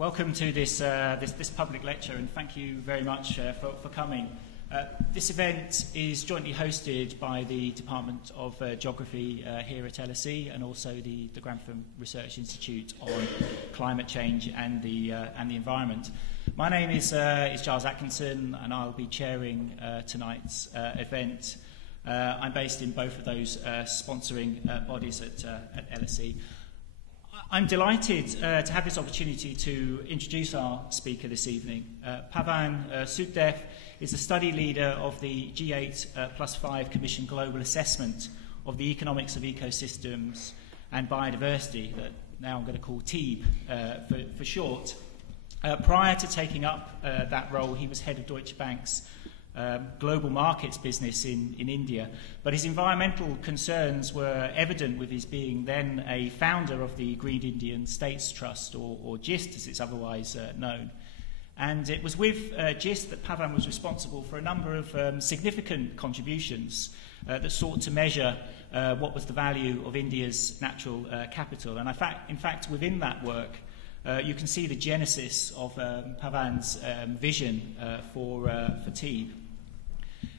Welcome to this public lecture, and thank you very much for coming. This event is jointly hosted by the Department of Geography here at LSE and also the Grantham Research Institute on Climate Change and the Environment. My name is Giles Atkinson, and I'll be chairing tonight's event. I'm based in both of those sponsoring bodies at LSE. I'm delighted to have this opportunity to introduce our speaker this evening. Pavan Sukhdev is the study leader of the G8+5 Commission Global Assessment of the Economics of Ecosystems and Biodiversity, that now I'm going to call TEEB for short. Prior to taking up that role, he was head of Deutsche Bank's global markets business in India, but his environmental concerns were evident with his being then a founder of the Green Indian States Trust, or GIST as it's otherwise known. And it was with GIST that Pavan was responsible for a number of significant contributions that sought to measure what was the value of India's natural capital. And in fact, within that work, you can see the genesis of Pavan's vision for TEEB.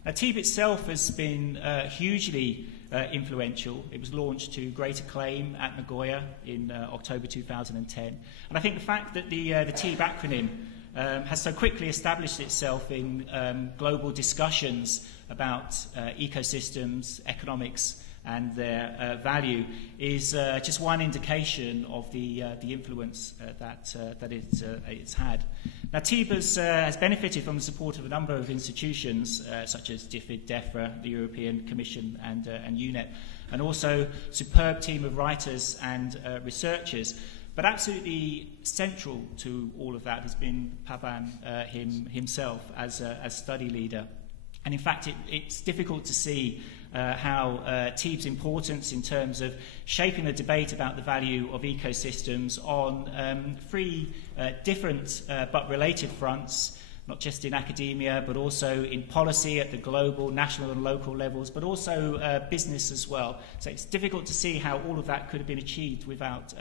Now, TEEB itself has been hugely influential. It was launched to great acclaim at Nagoya in October 2010. And I think the fact that the TEEB acronym has so quickly established itself in global discussions about ecosystems, economics, and their value is just one indication of the influence that it's had. Now, TEEB has benefited from the support of a number of institutions such as DFID, DEFRA, the European Commission, and UNEP, and also a superb team of writers and researchers. But absolutely central to all of that has been Pavan himself as study leader. And in fact, it's difficult to see how TEEB's importance in terms of shaping the debate about the value of ecosystems on three different but related fronts, not just in academia, but also in policy at the global, national and local levels, but also business as well. So it's difficult to see how all of that could have been achieved without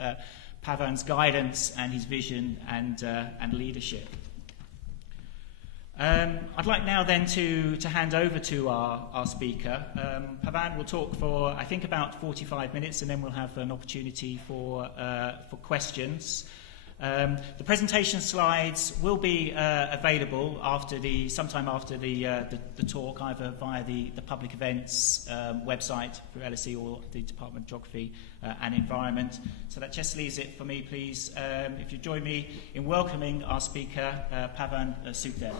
Pavan's guidance and his vision and leadership. I'd like now then to hand over to our speaker. Pavan will talk for, I think, about 45 minutes, and then we'll have an opportunity for questions. The presentation slides will be available sometime after the talk, either via the public events website for LSE or the Department of Geography and Environment. So that just leaves it for me, please, if you join me in welcoming our speaker, Pavan Sukhdev.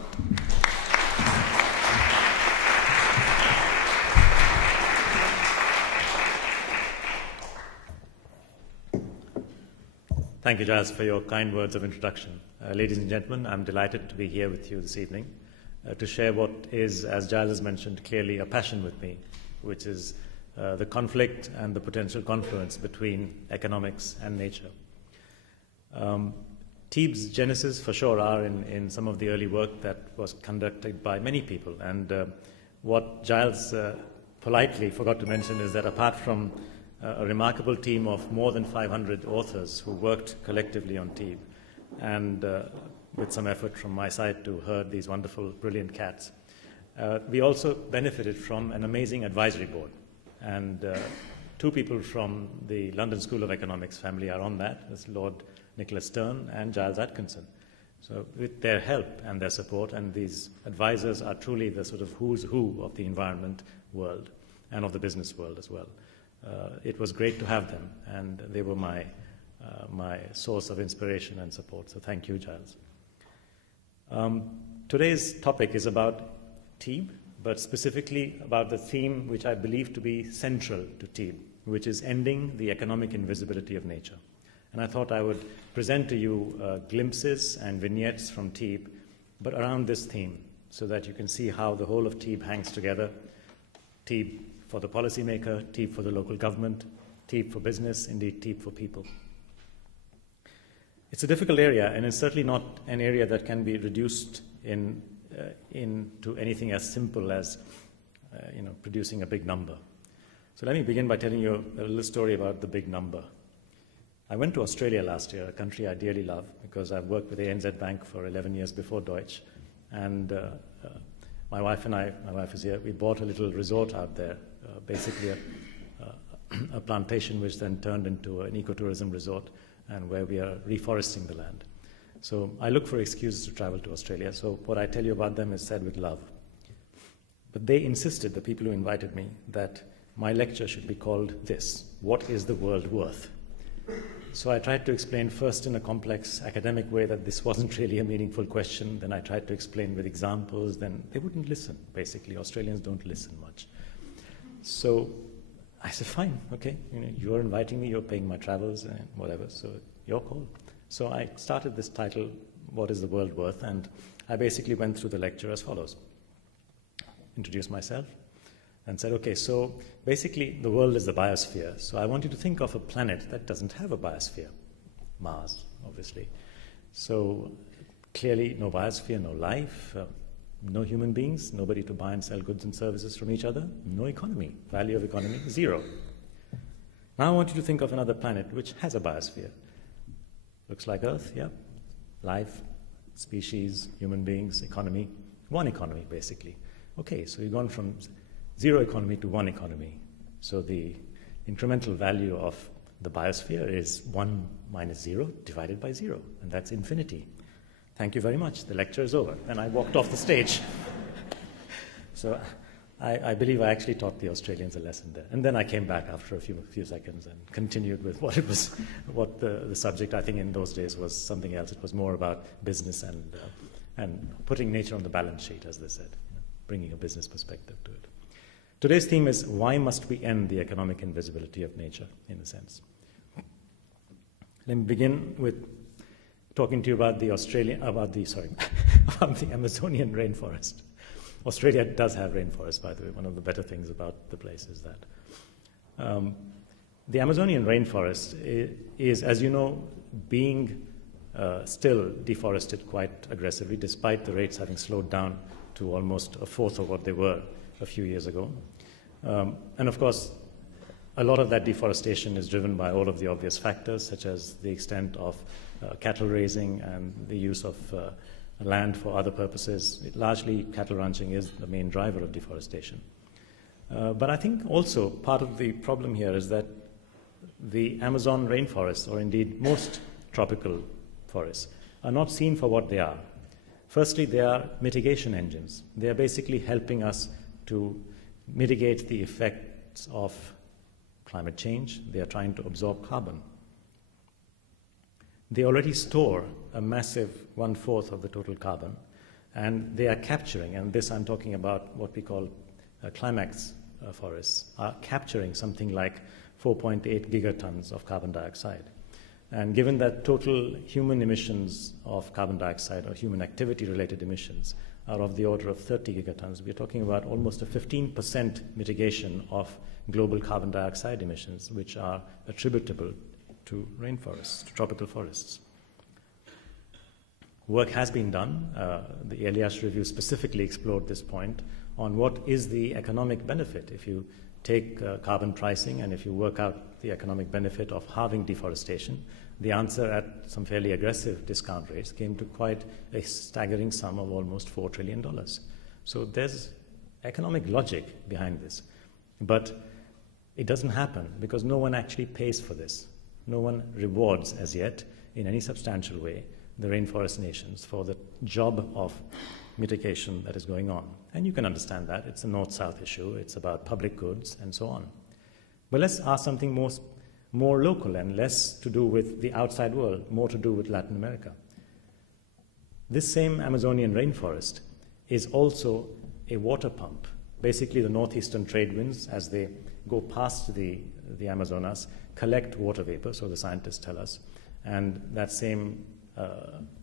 Thank you, Giles, for your kind words of introduction. Ladies and gentlemen, I'm delighted to be here with you this evening to share what is, as Giles has mentioned, clearly a passion with me, which is the conflict and the potential confluence between economics and nature. TEEB's genesis, for sure, are in some of the early work that was conducted by many people. And what Giles politely forgot to mention is that apart from a remarkable team of more than 500 authors who worked collectively on TEEB, and with some effort from my side to herd these wonderful, brilliant cats. We also benefited from an amazing advisory board, and two people from the London School of Economics family are on that. That's Lord Nicholas Stern and Giles Atkinson. So with their help and their support, and these advisors are truly the sort of who's who of the environment world and of the business world as well. It was great to have them, and they were my source of inspiration and support. So thank you, Giles. Today's topic is about TEEB, but specifically about the theme which I believe to be central to TEEB, which is ending the economic invisibility of nature. And I thought I would present to you glimpses and vignettes from TEEB, but around this theme, so that you can see how the whole of TEEB hangs together. TEEB for the policymaker, TEEB for the local government, TEEB for business, indeed TEEB for people. It's a difficult area, and it's certainly not an area that can be reduced into anything as simple as producing a big number. So let me begin by telling you a little story about the big number. I went to Australia last year, a country I dearly love, because I've worked with ANZ Bank for 11 years before Deutsche. And my wife and I, my wife is here, we bought a little resort out there, basically a plantation which then turned into an ecotourism resort, and where we are reforesting the land. So I look for excuses to travel to Australia. So what I tell you about them is said with love. But they insisted, the people who invited me, that my lecture should be called this: what is the world worth? So I tried to explain first in a complex academic way that this wasn't really a meaningful question. Then I tried to explain with examples. Then they wouldn't listen, basically. Australians don't listen much. So I said, fine, okay, you're inviting me, you're paying my travels and whatever, so your call. So I started this title, What is the World Worth? And I basically went through the lecture as follows. Introduced myself and said, okay, so basically the world is the biosphere. So I want you to think of a planet that doesn't have a biosphere. Mars, obviously. So clearly no biosphere, no life, no human beings, nobody to buy and sell goods and services from each other, no economy, value of economy, zero. Now I want you to think of another planet which has a biosphere. Looks like Earth, yeah. Life, species, human beings, economy, one economy basically. Okay, so you've gone from zero economy to one economy. So the incremental value of the biosphere is 1 minus 0 divided by 0, and that's infinity. Thank you very much. The lecture is over. And I walked off the stage. So I believe I actually taught the Australians a lesson there. And then I came back after a few seconds and continued with what it was, what the subject, I think in those days, was something else. It was more about business and putting nature on the balance sheet, as they said, bringing a business perspective to it. Today's theme is, why must we end the economic invisibility of nature, in a sense? Let me begin with talking to you about the Amazonian rainforest. Australia does have rainforest, by the way. One of the better things about the place is that. The Amazonian rainforest is, as you know, being still deforested quite aggressively, despite the rates having slowed down to almost a fourth of what they were a few years ago. And of course, a lot of that deforestation is driven by all of the obvious factors, such as the extent of cattle raising and the use of land for other purposes. Largely, cattle ranching is the main driver of deforestation. But I think also part of the problem here is that the Amazon rainforest, or indeed most tropical forests, are not seen for what they are. Firstly, they are mitigation engines. They are basically helping us to mitigate the effects of climate change. They are trying to absorb carbon. They already store a massive 1/4 of the total carbon, and they are capturing, and this I'm talking about what we call climax forests, are capturing something like 4.8 gigatons of carbon dioxide. And given that total human emissions of carbon dioxide, or human activity-related emissions, are of the order of 30 gigatons, we're talking about almost a 15% mitigation of global carbon dioxide emissions, which are attributable to rainforests, to tropical forests. Work has been done. The Elias review specifically explored this point on what is the economic benefit if you take carbon pricing and if you work out the economic benefit of halving deforestation. The answer at some fairly aggressive discount rates came to quite a staggering sum of almost $4 trillion. So there's economic logic behind this. But it doesn't happen because no one actually pays for this. No one rewards, as yet, in any substantial way, the rainforest nations for the job of mitigation that is going on. And you can understand that. It's a north-south issue. It's about public goods and so on. But let's ask something more local and less to do with the outside world, more to do with Latin America. This same Amazonian rainforest is also a water pump. Basically, the northeastern trade winds, as they go past the Amazonas, collect water vapor, so the scientists tell us, and that same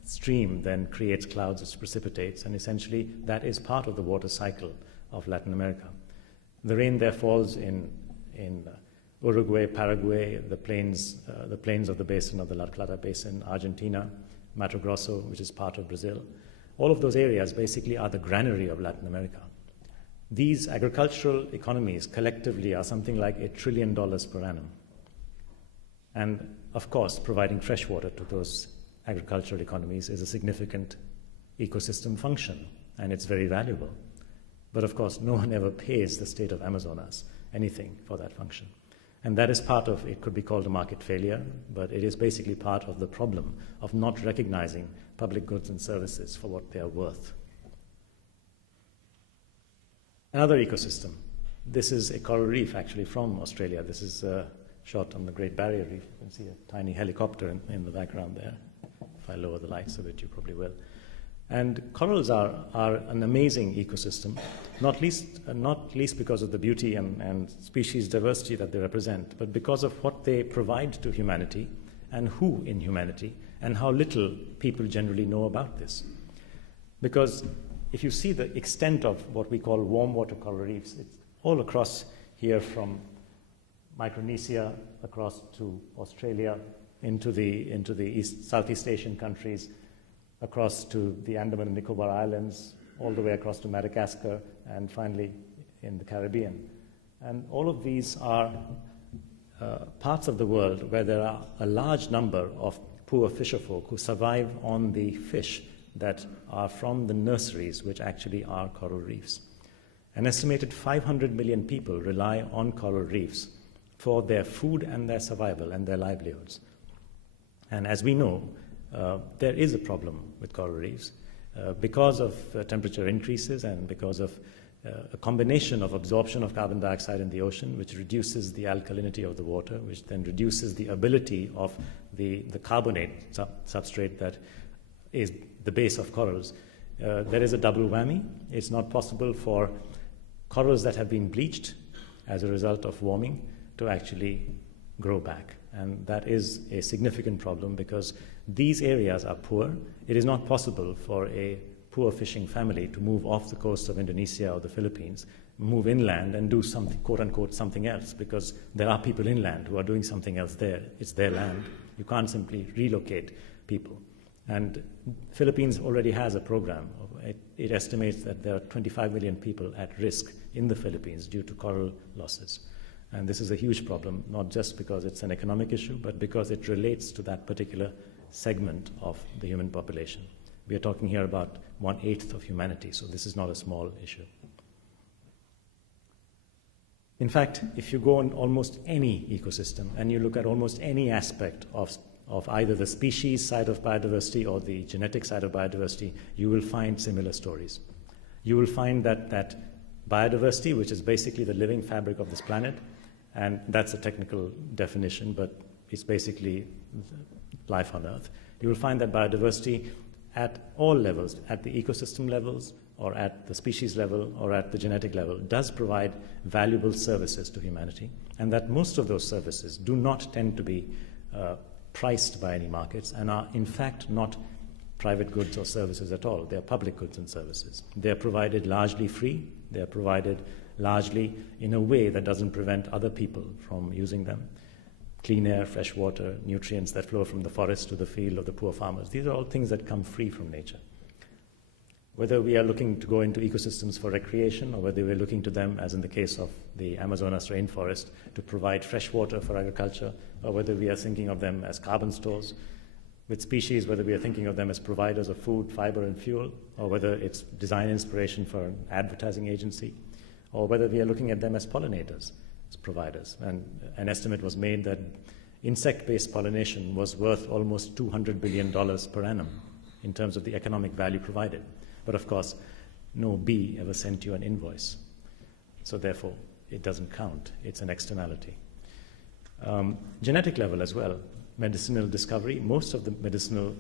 stream then creates clouds which precipitates, and essentially that is part of the water cycle of Latin America. The rain there falls in Uruguay, Paraguay, the plains of the basin of the La Plata Basin, Argentina, Mato Grosso, which is part of Brazil. All of those areas basically are the granary of Latin America. These agricultural economies collectively are something like $1 trillion per annum. And of course, providing fresh water to those agricultural economies is a significant ecosystem function, and it's very valuable. But of course, no one ever pays the state of Amazonas anything for that function. And that is part of, it could be called a market failure, but it is basically part of the problem of not recognizing public goods and services for what they are worth. Another ecosystem. This is a coral reef, actually, from Australia. This is shot on the Great Barrier Reef. You can see a tiny helicopter in the background there. If I lower the lights a bit, you probably will. And corals are an amazing ecosystem, not least because of the beauty and species diversity that they represent, but because of what they provide to humanity and who in humanity, and how little people generally know about this. Because if you see the extent of what we call warm water coral reefs, it's all across here from Micronesia across to Australia, into the Southeast Asian countries, across to the Andaman and Nicobar Islands, all the way across to Madagascar, and finally in the Caribbean. And all of these are parts of the world where there are a large number of poor fisherfolk who survive on the fish that are from the nurseries, which actually are coral reefs. An estimated 500 million people rely on coral reefs for their food and their survival and their livelihoods. And as we know, there is a problem with coral reefs because of temperature increases and because of a combination of absorption of carbon dioxide in the ocean, which reduces the alkalinity of the water, which then reduces the ability of the carbonate substrate that is the base of corals. There is a double whammy. It's not possible for corals that have been bleached as a result of warming to actually grow back. And that is a significant problem because these areas are poor. It is not possible for a poor fishing family to move off the coast of Indonesia or the Philippines, move inland and do something, quote unquote, something else, because there are people inland who are doing something else there. It's their land. You can't simply relocate people. And Philippines already has a program. It estimates that there are 25 million people at risk in the Philippines due to coral losses. And this is a huge problem, not just because it's an economic issue, but because it relates to that particular segment of the human population. We are talking here about 1/8 of humanity, so this is not a small issue. In fact, if you go on almost any ecosystem and you look at almost any aspect of either the species side of biodiversity or the genetic side of biodiversity, you will find similar stories. You will find that biodiversity, which is basically the living fabric of this planet, and that's a technical definition, but it's basically life on Earth. You will find that biodiversity at all levels, at the ecosystem levels, or at the species level, or at the genetic level, does provide valuable services to humanity, and that most of those services do not tend to be priced by any markets and are in fact not private goods or services at all. They are public goods and services. They are provided largely free. They are provided largely in a way that doesn't prevent other people from using them. Clean air, fresh water, nutrients that flow from the forest to the field of the poor farmers. These are all things that come free from nature. Whether we are looking to go into ecosystems for recreation or whether we're looking to them, as in the case of the Amazonas rainforest, to provide fresh water for agriculture, or whether we are thinking of them as carbon stores, with species, whether we are thinking of them as providers of food, fiber, and fuel, or whether it's design inspiration for an advertising agency, or whether we are looking at them as pollinators, as providers. And an estimate was made that insect-based pollination was worth almost $200 billion per annum in terms of the economic value provided. But of course, no bee ever sent you an invoice. So therefore, it doesn't count. It's an externality. Genetic level as well. Medicinal discovery. Most of the medicinal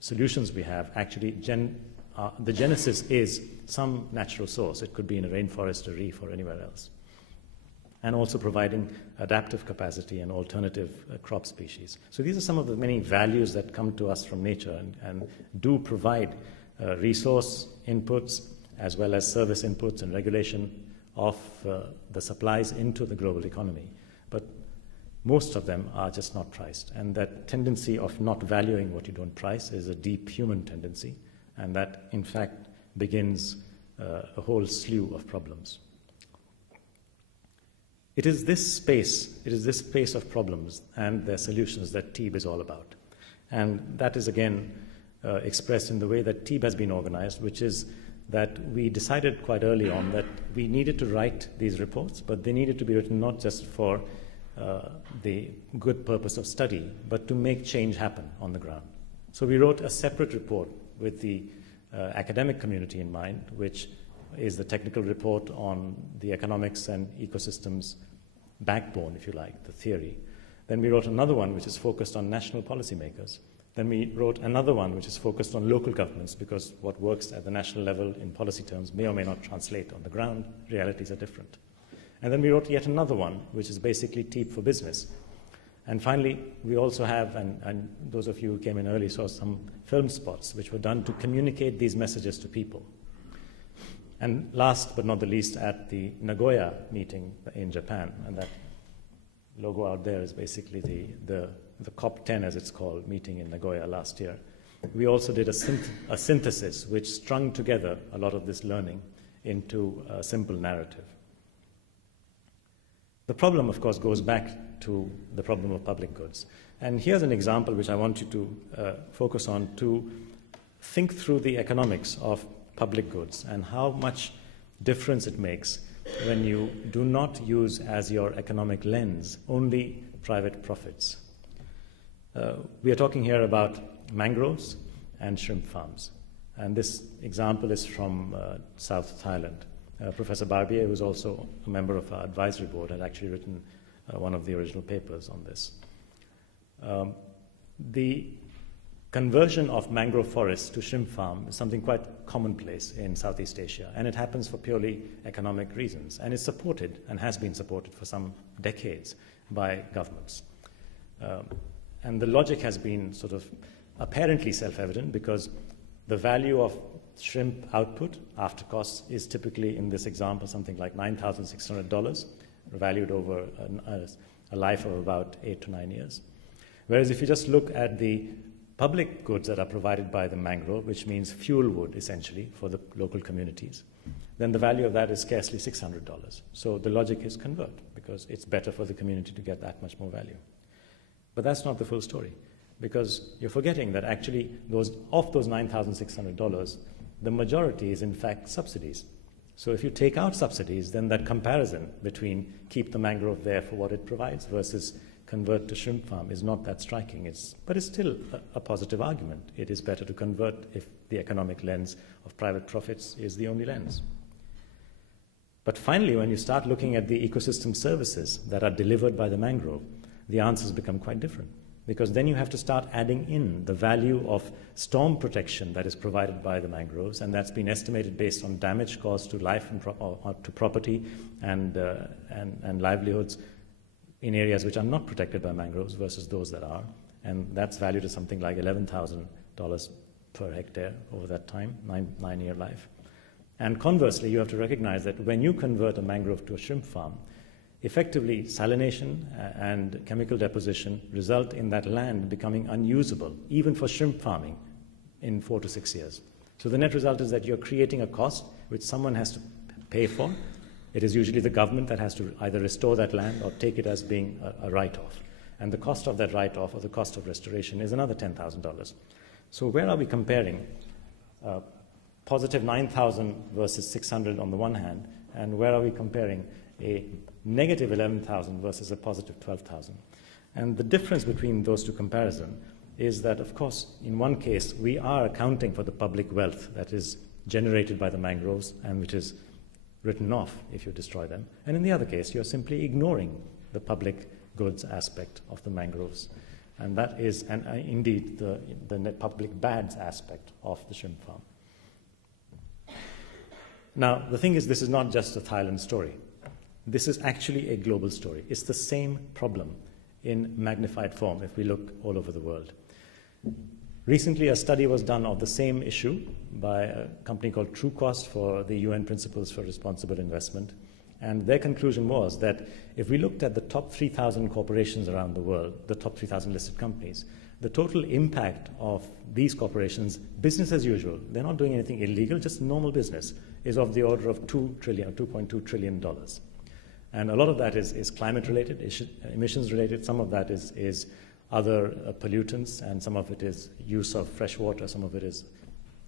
solutions we have actually, the genesis is some natural source. It could be in a rainforest, a reef, or anywhere else. And also providing adaptive capacity and alternative crop species. So these are some of the many values that come to us from nature and do provide resource inputs as well as service inputs and regulation of the supplies into the global economy. But most of them are just not priced. And that tendency of not valuing what you don't price is a deep human tendency. And that, in fact, begins a whole slew of problems. it is this space of problems and their solutions that TEEB is all about. And that is again expressed in the way that TEEB has been organized, which is that we decided quite early on that we needed to write these reports, but they needed to be written not just for the good purpose of study, but to make change happen on the ground. So we wrote a separate report with the academic community in mind, which is the technical report on the economics and ecosystems backbone, if you like, the theory. Then we wrote another one which is focused on national policymakers. Then we wrote another one which is focused on local governments, because what works at the national level in policy terms may or may not translate on the ground. Realities are different. And then we wrote yet another one, which is basically TEEB for business. And finally, we also have, and those of you who came in early saw some film spots which were done to communicate these messages to people. And last but not the least, at the Nagoya meeting in Japan, and that logo out there is basically the COP10, as it's called, meeting in Nagoya last year. We also did a synthesis which strung together a lot of this learning into a simple narrative. The problem, of course, goes back to the problem of public goods. And here's an example which I want you to focus on to think through the economics of public goods and how much difference it makes when you do not use as your economic lens only private profits. We are talking here about mangroves and shrimp farms. And this example is from South Thailand. Professor Barbier, who is also a member of our advisory board, had actually written one of the original papers on this. The conversion of mangrove forests to shrimp farm is something quite commonplace in Southeast Asia, and it happens for purely economic reasons, and is supported and has been supported for some decades by governments. And the logic has been sort of apparently self-evident, because the value of shrimp output after costs is typically, in this example, something like $9,600, valued over a life of about 8 to 9 years. Whereas if you just look at the public goods that are provided by the mangrove, which means fuel wood, essentially, for the local communities, then the value of that is scarcely $600. So the logic is convert, because it's better for the community to get that much more value. But that's not the full story, because you're forgetting that actually of those $9,600, the majority is in fact subsidies. So if you take out subsidies, then that comparison between keep the mangrove there for what it provides versus convert to shrimp farm is not that striking. But it's still a positive argument. It is better to convert if the economic lens of private profits is the only lens. But finally, when you start looking at the ecosystem services that are delivered by the mangrove, the answers become quite different. Because then you have to start adding in the value of storm protection that is provided by the mangroves, and that's been estimated based on damage caused to life and to property and livelihoods in areas which are not protected by mangroves versus those that are. And that's valued at something like $11,000 per hectare over that time, nine-year life. And conversely, you have to recognize that when you convert a mangrove to a shrimp farm, effectively, salination and chemical deposition result in that land becoming unusable, even for shrimp farming, in 4 to 6 years. So the net result is that you're creating a cost which someone has to pay for. It is usually the government that has to either restore that land or take it as being a write-off. And the cost of that write-off or the cost of restoration is another $10,000. So where are we comparing positive 9,000 versus 600 on the one hand, and where are we comparing a negative 11,000 versus a positive 12,000. And the difference between those two comparisons is that, of course, in one case, we are accounting for the public wealth that is generated by the mangroves and which is written off if you destroy them. And in the other case, you're simply ignoring the public goods aspect of the mangroves. And that is, indeed, the net public bads aspect of the shrimp farm. Now, the thing is, this is not just a Thailand story. This is actually a global story. It's the same problem in magnified form if we look all over the world. Recently, a study was done of the same issue by a company called Trucost for the UN Principles for Responsible Investment. And their conclusion was that if we looked at the top 3,000 corporations around the world, the top 3,000 listed companies, the total impact of these corporations, business as usual, they're not doing anything illegal, just normal business, is of the order of $2.2 trillion. And a lot of that is climate-related, emissions-related. Some of that is other pollutants, and some of it is use of fresh water. Some of it is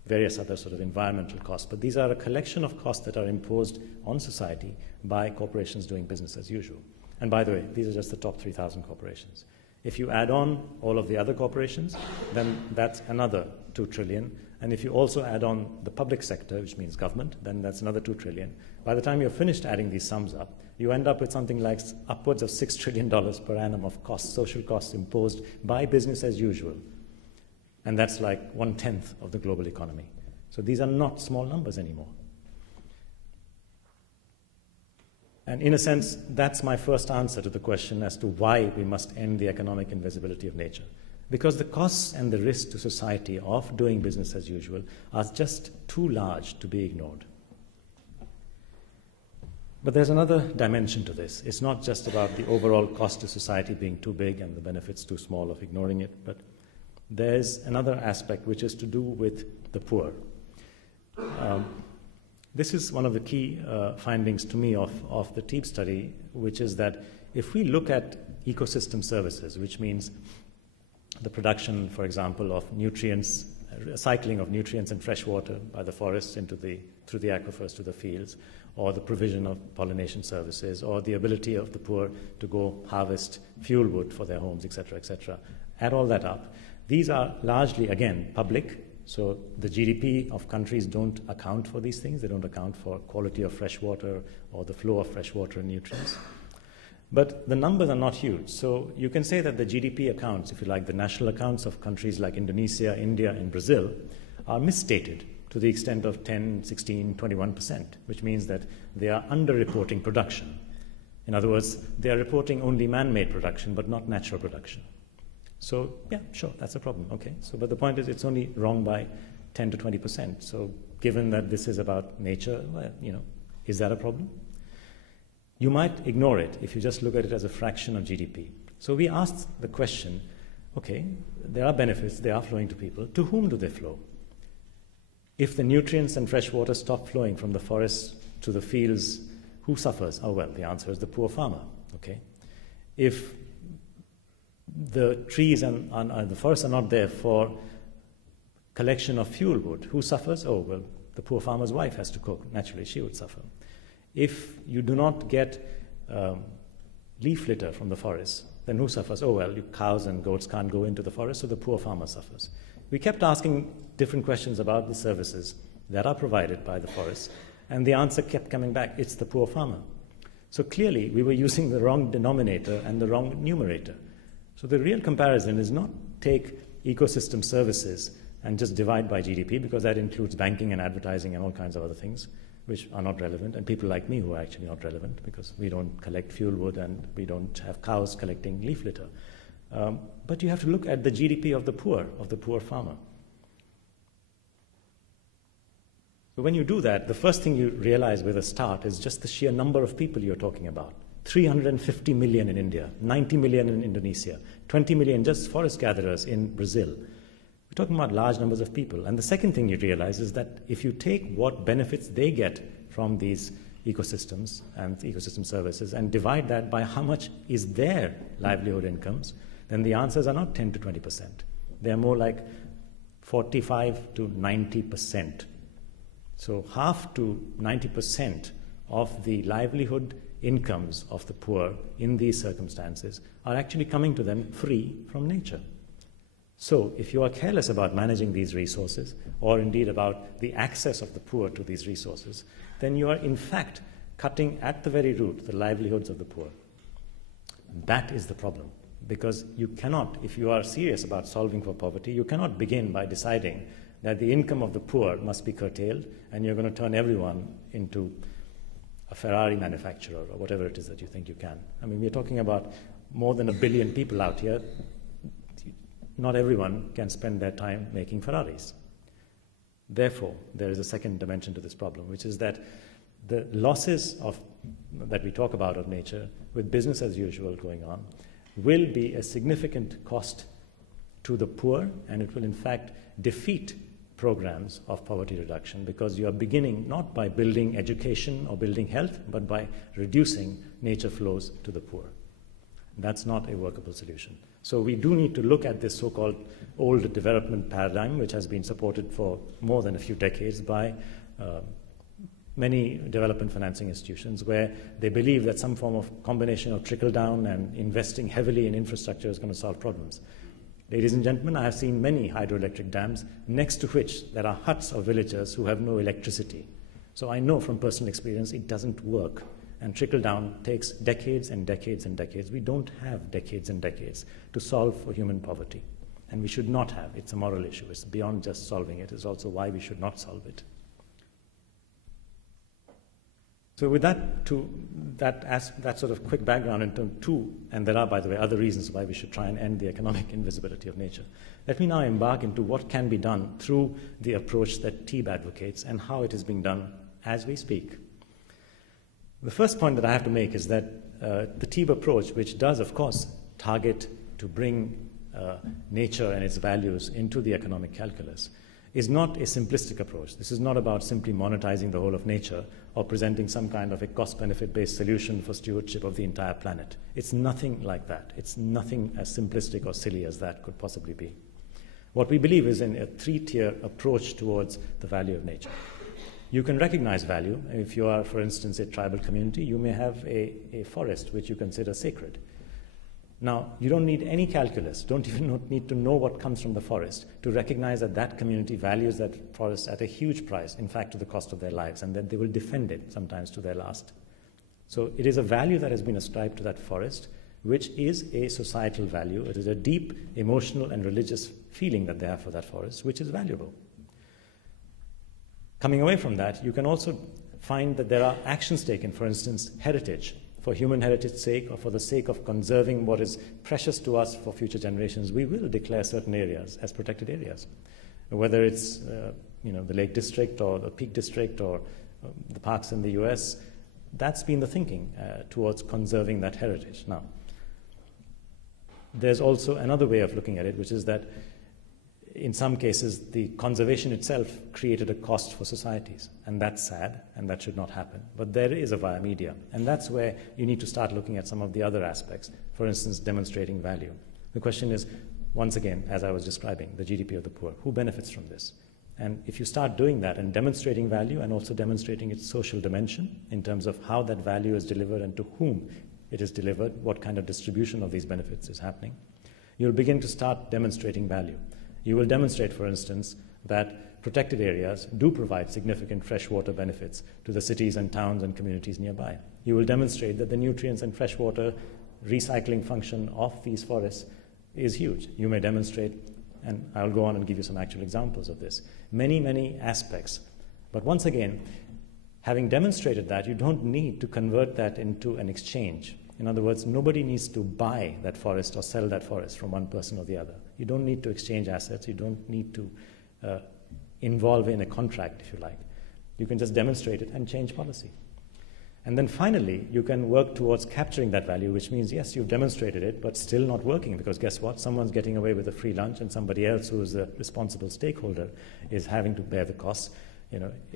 various other sort of environmental costs. But these are a collection of costs that are imposed on society by corporations doing business as usual. And by the way, these are just the top 3,000 corporations. If you add on all of the other corporations, then that's another 2 trillion. And if you also add on the public sector, which means government, then that's another 2 trillion. By the time you're finished adding these sums up, you end up with something like upwards of $6 trillion per annum of costs, social costs imposed by business as usual. And that's like 1/10 of the global economy. So these are not small numbers anymore. And in a sense, that's my first answer to the question as to why we must end the economic invisibility of nature. Because the costs and the risks to society of doing business as usual are just too large to be ignored. But there's another dimension to this. It's not just about the overall cost to society being too big and the benefits too small of ignoring it, but there's another aspect which is to do with the poor. This is one of the key findings to me of the TEEB study, which is that if we look at ecosystem services, which means the production, for example, of nutrients, cycling of nutrients and fresh water by the forests through the aquifers to the fields, or the provision of pollination services, or the ability of the poor to go harvest fuel wood for their homes, etc., add all that up. These are largely, again, public. So the GDP of countries don't account for these things. They don't account for quality of fresh water or the flow of fresh water and nutrients. But the numbers are not huge. So you can say that the GDP accounts, if you like, the national accounts of countries like Indonesia, India, and Brazil are misstated to the extent of 10, 16, 21%, which means that they are underreporting production. In other words, they are reporting only man-made production, but not natural production. So, yeah, sure, that's a problem. Okay. So, but the point is, it's only wrong by 10 to 20%. So, given that this is about nature, well, is that a problem? You might ignore it if you just look at it as a fraction of GDP. So, we asked the question, okay, there are benefits, they are flowing to people. To whom do they flow? If the nutrients and fresh water stop flowing from the forests to the fields, who suffers? Oh, well, the answer is the poor farmer. Okay. If the trees and the forests are not there for collection of fuel wood, who suffers? Oh, well, the poor farmer's wife has to cook. Naturally, she would suffer. If you do not get leaf litter from the forest, then who suffers? Oh, well, cows and goats can't go into the forest, so the poor farmer suffers. We kept asking different questions about the services that are provided by the forest, and the answer kept coming back, it's the poor farmer. So clearly, we were using the wrong denominator and the wrong numerator. So the real comparison is not take ecosystem services and just divide by GDP, because that includes banking and advertising and all kinds of other things which are not relevant, and people like me who are actually not relevant because we don't collect fuel wood and we don't have cows collecting leaf litter. But you have to look at the GDP of the poor farmer. So when you do that, the first thing you realize with a start is just the sheer number of people you're talking about. 350 million in India, 90 million in Indonesia, 20 million just forest gatherers in Brazil. We're talking about large numbers of people. And the second thing you realize is that if you take what benefits they get from these ecosystems and ecosystem services and divide that by how much is their livelihood incomes, then the answers are not 10 to 20%. They're more like 45 to 90%. So half to 90% of the livelihood incomes of the poor in these circumstances are actually coming to them free from nature. So if you are careless about managing these resources, or indeed about the access of the poor to these resources, then you are in fact cutting at the very root the livelihoods of the poor. That is the problem, because you cannot, if you are serious about solving for poverty, you cannot begin by deciding that the income of the poor must be curtailed and you're going to turn everyone into a Ferrari manufacturer or whatever it is that you think you can. I mean, we're talking about more than 1 billion people out here. Not everyone can spend their time making Ferraris. Therefore, there is a second dimension to this problem, which is that the losses that we talk about of nature, with business as usual going on, will be a significant cost to the poor, and it will in fact defeat programs of poverty reduction, because you are beginning not by building education or building health, but by reducing nature flows to the poor. That's not a workable solution. So we do need to look at this so-called old development paradigm, which has been supported for more than a few decades by many development financing institutions, where they believe that some form of combination of trickle-down and investing heavily in infrastructure is going to solve problems. Ladies and gentlemen, I have seen many hydroelectric dams next to which there are huts of villagers who have no electricity. So I know from personal experience it doesn't work. And trickle-down takes decades and decades and decades. We don't have decades and decades to solve for human poverty. And we should not have. It's a moral issue. It's beyond just solving it. It's also why we should not solve it. So with that, that sort of quick background in term two, and there are, by the way, other reasons why we should try and end the economic invisibility of nature. Let me now embark into what can be done through the approach that TEEB advocates and how it is being done as we speak. The first point that I have to make is that the Teeb approach, which does, of course, target to bring nature and its values into the economic calculus, is not a simplistic approach. This is not about simply monetizing the whole of nature or presenting some kind of a cost-benefit-based solution for stewardship of the entire planet. It's nothing like that. It's nothing as simplistic or silly as that could possibly be. What we believe is in a three-tier approach towards the value of nature. You can recognize value. If you are, for instance, a tribal community, you may have a forest which you consider sacred. Now, you don't need any calculus, don't even need to know what comes from the forest to recognize that that community values that forest at a huge price, in fact, to the cost of their lives, and that they will defend it sometimes to their last. So it is a value that has been ascribed to that forest, which is a societal value. It is a deep emotional and religious feeling that they have for that forest, which is valuable. Coming away from that, you can also find that there are actions taken, for instance, heritage. For human heritage's sake or for the sake of conserving what is precious to us for future generations, we will declare certain areas as protected areas. Whether it's the Lake District or the Peak District or the parks in the US, that's been the thinking towards conserving that heritage. Now, there's also another way of looking at it, which is that in some cases, the conservation itself created a cost for societies, and that's sad, and that should not happen. But there is a via media, and that's where you need to start looking at some of the other aspects, for instance, demonstrating value. The question is, once again, as I was describing, the GDP of the poor, who benefits from this? And if you start doing that and demonstrating value and also demonstrating its social dimension in terms of how that value is delivered and to whom it is delivered, what kind of distribution of these benefits is happening, you'll begin to start demonstrating value. You will demonstrate, for instance, that protected areas do provide significant freshwater benefits to the cities and towns and communities nearby. You will demonstrate that the nutrients and freshwater recycling function of these forests is huge. You may demonstrate, and I'll go on and give you some actual examples of this, many, many aspects. But once again, having demonstrated that, you don't need to convert that into an exchange. In other words, nobody needs to buy that forest or sell that forest from one person or the other. You don't need to exchange assets. You don't need to involve in a contract, if you like. You can just demonstrate it and change policy. And then finally, you can work towards capturing that value, which means, yes, you've demonstrated it, but still not working, because guess what? Someone's getting away with a free lunch, and somebody else who is a responsible stakeholder is having to bear the costs.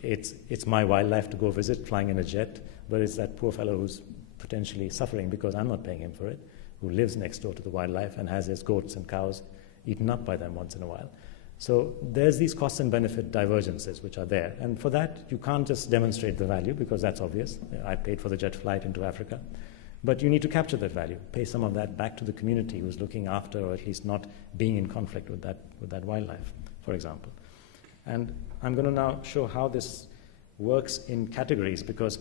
It's my wildlife to go visit, flying in a jet, but it's that poor fellow who's potentially suffering because I'm not paying him for it, who lives next door to the wildlife and has his goats and cows eaten up by them once in a while. So there's these cost and benefit divergences which are there. And for that, you can't just demonstrate the value, because that's obvious. I paid for the jet flight into Africa. But you need to capture that value, pay some of that back to the community who's looking after, or at least not being in conflict with that wildlife, for example. And I'm going to now show how this works in categories, because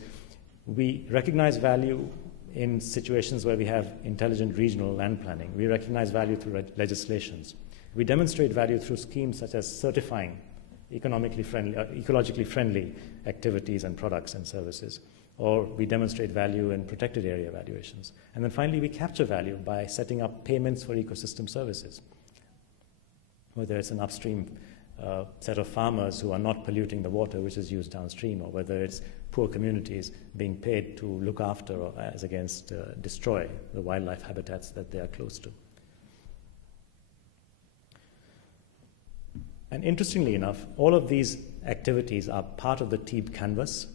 we recognize value in situations where we have intelligent regional land planning. We recognize value through legislations. We demonstrate value through schemes such as certifying ecologically friendly activities and products and services. Or we demonstrate value in protected area evaluations. And then finally, we capture value by setting up payments for ecosystem services. Whether it's an upstream set of farmers who are not polluting the water which is used downstream, or whether it's poor communities being paid to look after or as against destroy the wildlife habitats that they are close to. And interestingly enough, all of these activities are part of the TEEB canvas,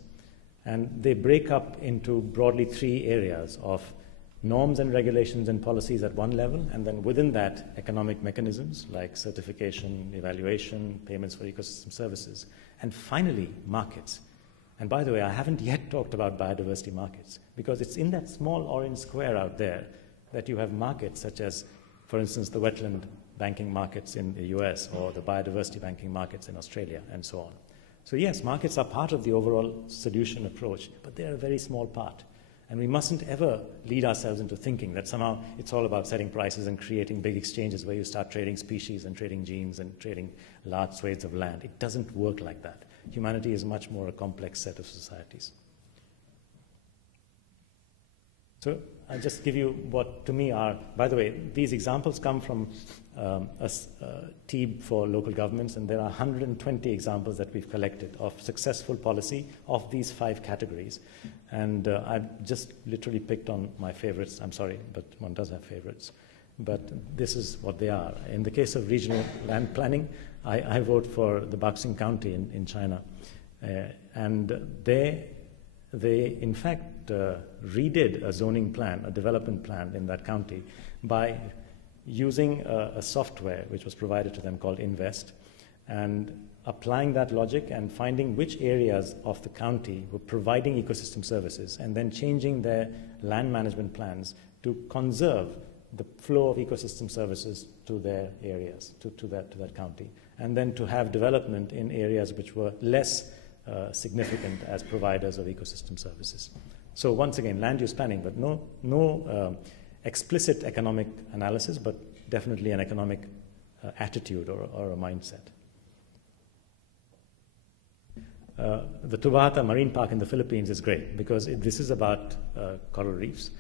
and they break up into broadly 3 areas of norms and regulations and policies at one level, and then within that, economic mechanisms like certification, evaluation, payments for ecosystem services, and finally, markets. And by the way, I haven't yet talked about biodiversity markets, because it's in that small orange square out there that you have markets such as, for instance, the wetland banking markets in the US or the biodiversity banking markets in Australia, and so on. So yes, markets are part of the overall solution approach, but they're a very small part. And we mustn't ever lead ourselves into thinking that somehow it's all about setting prices and creating big exchanges where you start trading species and trading genes and trading large swathes of land. It doesn't work like that. Humanity is much more a complex set of societies. So I'll just give you what to me are, by the way, these examples come from TEEB for local governments, and there are 120 examples that we've collected of successful policy of these 5 categories. And I've just literally picked on my favorites. I'm sorry, but one does have favorites. But this is what they are. In the case of regional land planning, I vote for the Baoxing County in China. And they in fact redid a zoning plan, a development plan in that county by using a software which was provided to them called Invest, and applying that logic and finding which areas of the county were providing ecosystem services, and then changing their land management plans to conserve the flow of ecosystem services to their areas, to that county, and then to have development in areas which were less significant as providers of ecosystem services. So once again, land use planning, but no explicit economic analysis, but definitely an economic attitude or a mindset. The Tubata Marine Park in the Philippines is great because this is about coral reefs,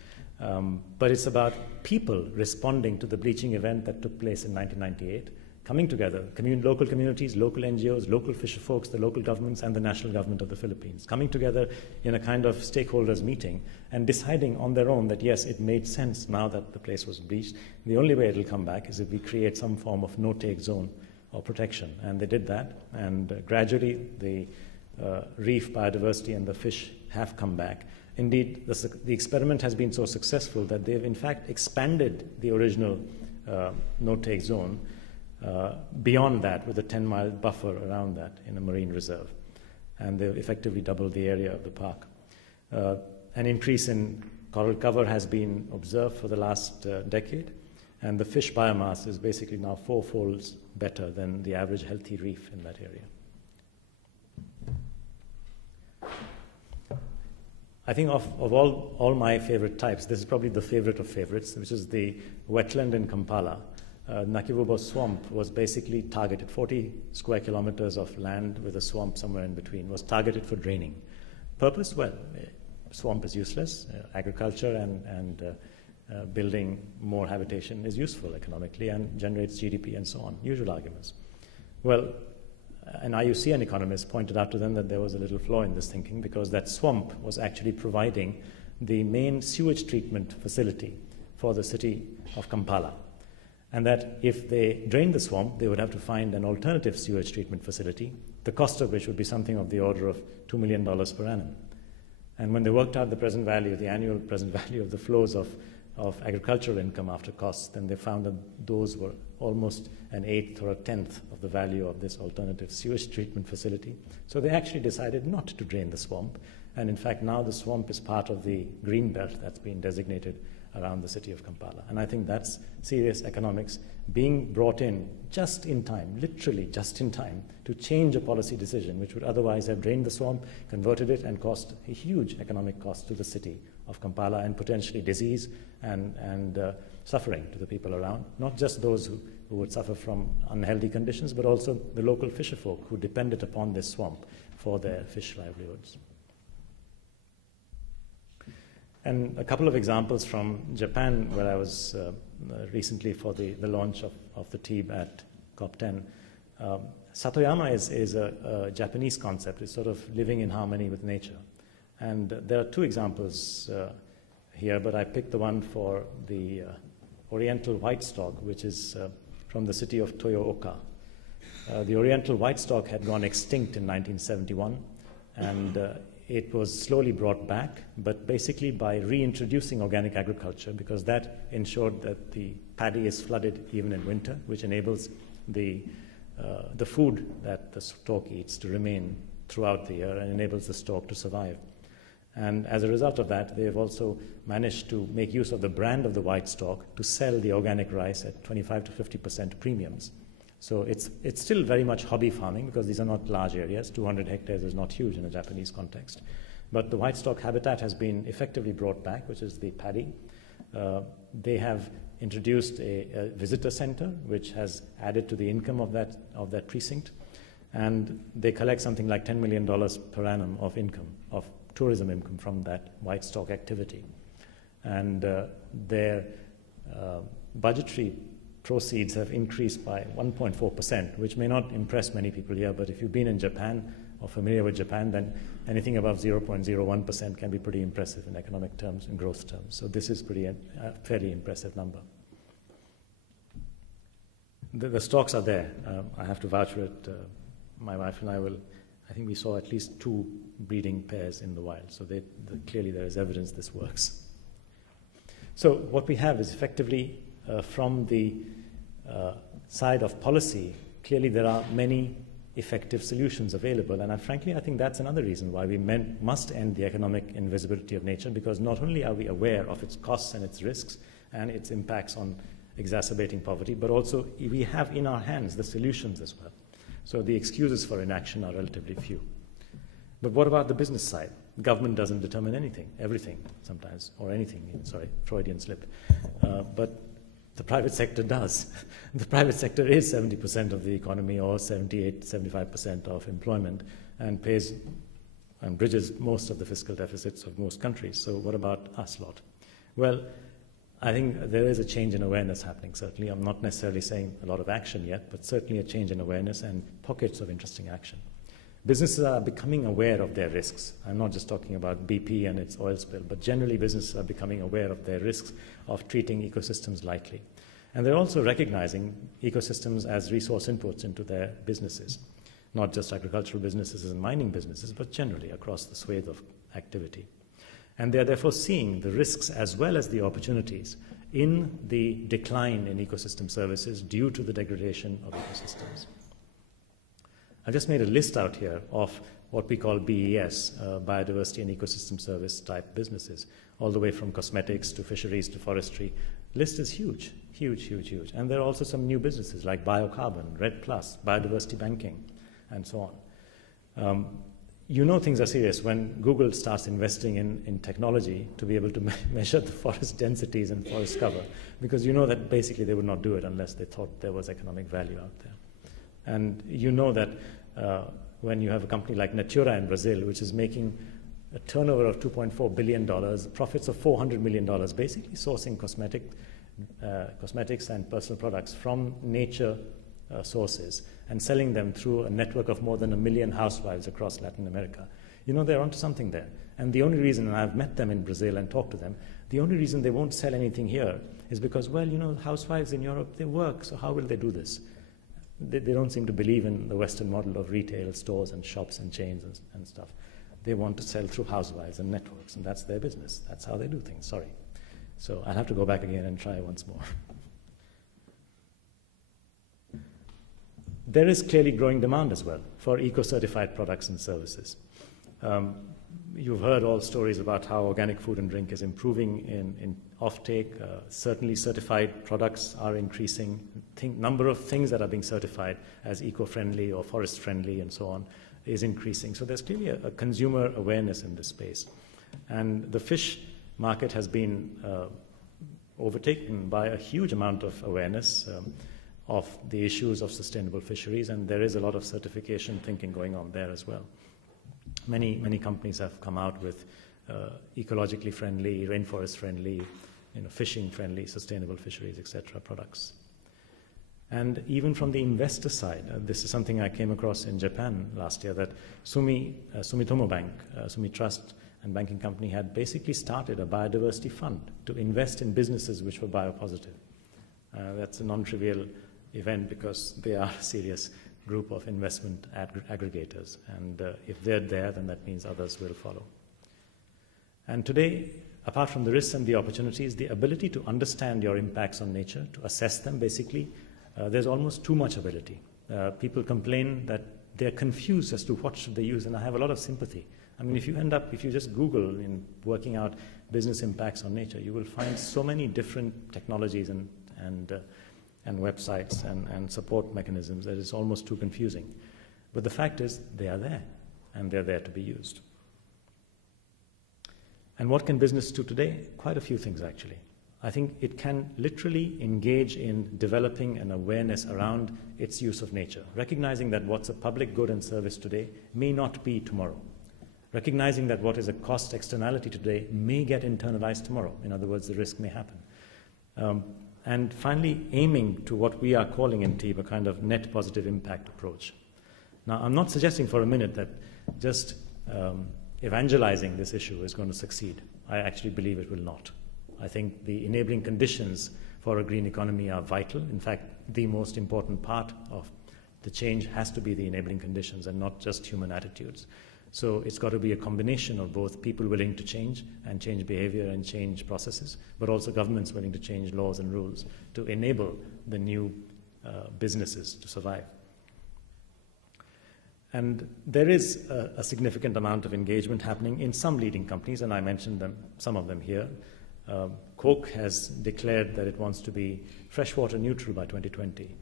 but it's about people responding to the bleaching event that took place in 1998, coming together, local communities, local NGOs, local fisher folks, the local governments, and the national government of the Philippines, coming together in a kind of stakeholders meeting and deciding on their own that, yes, it made sense now that the place was bleached. The only way it'll come back is if we create some form of no-take zone or protection. And they did that, and gradually the reef biodiversity and the fish have come back. Indeed, the experiment has been so successful that they've in fact expanded the original no-take zone beyond that with a 10-mile buffer around that in a marine reserve. And they've effectively doubled the area of the park. An increase in coral cover has been observed for the last decade, and the fish biomass is basically now 4-fold better than the average healthy reef in that area. I think of all my favorite types, this is probably the favorite of favorites, which is the wetland in Kampala. Nakivubo Swamp was basically targeted, 40 square kilometers of land with a swamp somewhere in between, was targeted for draining. Purpose? Well, swamp is useless. Agriculture and building more habitation is useful economically and generates GDP and so on. Usual arguments. Well, an IUCN economist pointed out to them that there was a little flaw in this thinking because that swamp was actually providing the main sewage treatment facility for the city of Kampala. And that if they drained the swamp, they would have to find an alternative sewage treatment facility, the cost of which would be something of the order of $2 million per annum. And when they worked out the present value, the annual present value of the flows of agricultural income after costs, then they found that those were almost an 1/8 or a 1/10 of the value of this alternative sewage treatment facility. So they actually decided not to drain the swamp. And in fact, now the swamp is part of the green belt that's been designated around the city of Kampala. And I think that's serious economics being brought in just in time, literally just in time, to change a policy decision which would otherwise have drained the swamp, converted it, and cost a huge economic cost to the city of Kampala and potentially disease and suffering to the people around, not just those who would suffer from unhealthy conditions, but also the local fisherfolk who depended upon this swamp for their fish livelihoods. And a couple of examples from Japan, where I was recently for the launch of the TEEB at COP10. Satoyama is a Japanese concept. It's sort of living in harmony with nature. And there are 2 examples here, but I picked the one for the Oriental white stork, which is from the city of Toyooka. The Oriental white stock had gone extinct in 1971, and it was slowly brought back, but basically by reintroducing organic agriculture, because that ensured that the paddy is flooded even in winter, which enables the food that the stork eats to remain throughout the year and enables the stork to survive. And as a result of that, they've also managed to make use of the brand of the white stork to sell the organic rice at 25 to 50% premiums. So it's still very much hobby farming, because these are not large areas. 200 hectares is not huge in a Japanese context. But the white stork habitat has been effectively brought back, which is the paddy. They have introduced a visitor center, which has added to the income of that precinct. And they collect something like $10 million per annum of income, of tourism income from that white stork activity. And their budgetary proceeds have increased by 1.4%, which may not impress many people here, but if you've been in Japan or familiar with Japan, then anything above 0.01% can be pretty impressive in economic terms and growth terms. So this is a fairly impressive number. The stocks are there. I have to vouch for it. My wife and I think we saw at least 2 breeding pairs in the wild. So clearly there is evidence this works. So what we have is effectively from the side of policy, clearly there are many effective solutions available. And frankly, I think that's another reason why we must end the economic invisibility of nature, because not only are we aware of its costs and its risks and its impacts on exacerbating poverty, but also we have in our hands the solutions as well. So the excuses for inaction are relatively few. But what about the business side? Government doesn't determine everything sometimes, or anything, sorry, Freudian slip. But the private sector does. The private sector is 70% of the economy, or 75% of employment, and pays and bridges most of the fiscal deficits of most countries. So what about us lot? Well, I think there is a change in awareness happening, certainly. I'm not necessarily saying a lot of action yet, but certainly a change in awareness and pockets of interesting action. Businesses are becoming aware of their risks. I'm not just talking about BP and its oil spill, but generally businesses are becoming aware of their risks of treating ecosystems lightly. And they're also recognizing ecosystems as resource inputs into their businesses, not just agricultural businesses and mining businesses, but generally across the swathe of activity. And they're therefore seeing the risks as well as the opportunities in the decline in ecosystem services due to the degradation of ecosystems. I just made a list out here of what we call BES, biodiversity and ecosystem service type businesses, all the way from cosmetics to fisheries to forestry. List is huge, huge, huge, huge. And there are also some new businesses like biocarbon, RED+, biodiversity banking, and so on. You know things are serious when Google starts investing in technology to be able to measure the forest densities and forest cover, because you know that basically they would not do it unless they thought there was economic value out there. And you know that when you have a company like Natura in Brazil, which is making a turnover of $2.4 billion, profits of $400 million, basically sourcing cosmetics and personal products from nature sources and selling them through a network of more than 1 million housewives across Latin America. You know, they're onto something there. And the only reason, and I've met them in Brazil and talked to them, the only reason they won't sell anything here is because, well, you know, housewives in Europe, they work, so how will they do this? They don't seem to believe in the Western model of retail stores and shops and chains and stuff. They want to sell through housewives and networks, and that's their business. That's how they do things, sorry. So I'll have to go back again and try once more. There is clearly growing demand as well for eco-certified products and services. You've heard all stories about how organic food and drink is improving in offtake. Certainly certified products are increasing. Number of things that are being certified as eco-friendly or forest-friendly and so on is increasing. So there's clearly a consumer awareness in this space. And the fish market has been overtaken by a huge amount of awareness of the issues of sustainable fisheries, and there is a lot of certification thinking going on there as well. Many companies have come out with ecologically friendly, rainforest friendly, fishing friendly, sustainable fisheries, etc. products. And even from the investor side, this is something I came across in Japan last year, that Sumitomo Bank, Sumi Trust and Banking Company had basically started a biodiversity fund to invest in businesses which were biopositive. That's a non-trivial event because they are serious group of investment aggregators. And if they're there, then that means others will follow. And today, apart from the risks and the opportunities, the ability to understand your impacts on nature, to assess them basically, there's almost too much ability. People complain that they're confused as to what should they use, and I have a lot of sympathy. I mean, if you just Google in working out business impacts on nature, you will find so many different technologies and websites and support mechanisms that it's almost too confusing. But the fact is, they are there, and they're there to be used. And what can business do today? Quite a few things, actually. I think it can literally engage in developing an awareness around its use of nature, recognizing that what's a public good and service today may not be tomorrow, recognizing that what is a cost externality today may get internalized tomorrow. In other words, the risk may happen. And finally, aiming to what we are calling in TEEB a kind of net positive impact approach. Now, I'm not suggesting for a minute that just evangelizing this issue is going to succeed. I actually believe it will not. I think the enabling conditions for a green economy are vital. In fact, the most important part of the change has to be the enabling conditions and not just human attitudes. So it's got to be a combination of both people willing to change and change behavior and change processes, but also governments willing to change laws and rules to enable the new businesses to survive. And there is a significant amount of engagement happening in some leading companies, and I mentioned some of them here. Coke has declared that it wants to be freshwater neutral by 2020.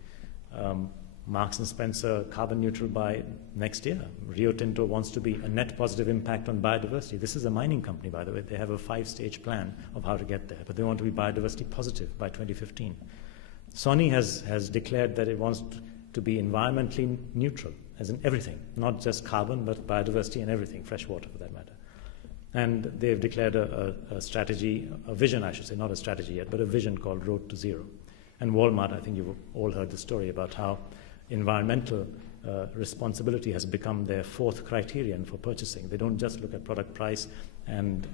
Marks and Spencer carbon neutral by next year. Rio Tinto wants to be a net positive impact on biodiversity. This is a mining company, by the way. They have a 5-stage plan of how to get there, but they want to be biodiversity positive by 2015. Sony has declared that it wants to be environmentally neutral, as in everything, not just carbon, but biodiversity and everything, freshwater for that matter. And they've declared a strategy, a vision, I should say, not a strategy yet, but a vision called Road to Zero. And Walmart, I think you've all heard the story about how environmental responsibility has become their 4th criterion for purchasing. They don't just look at product price and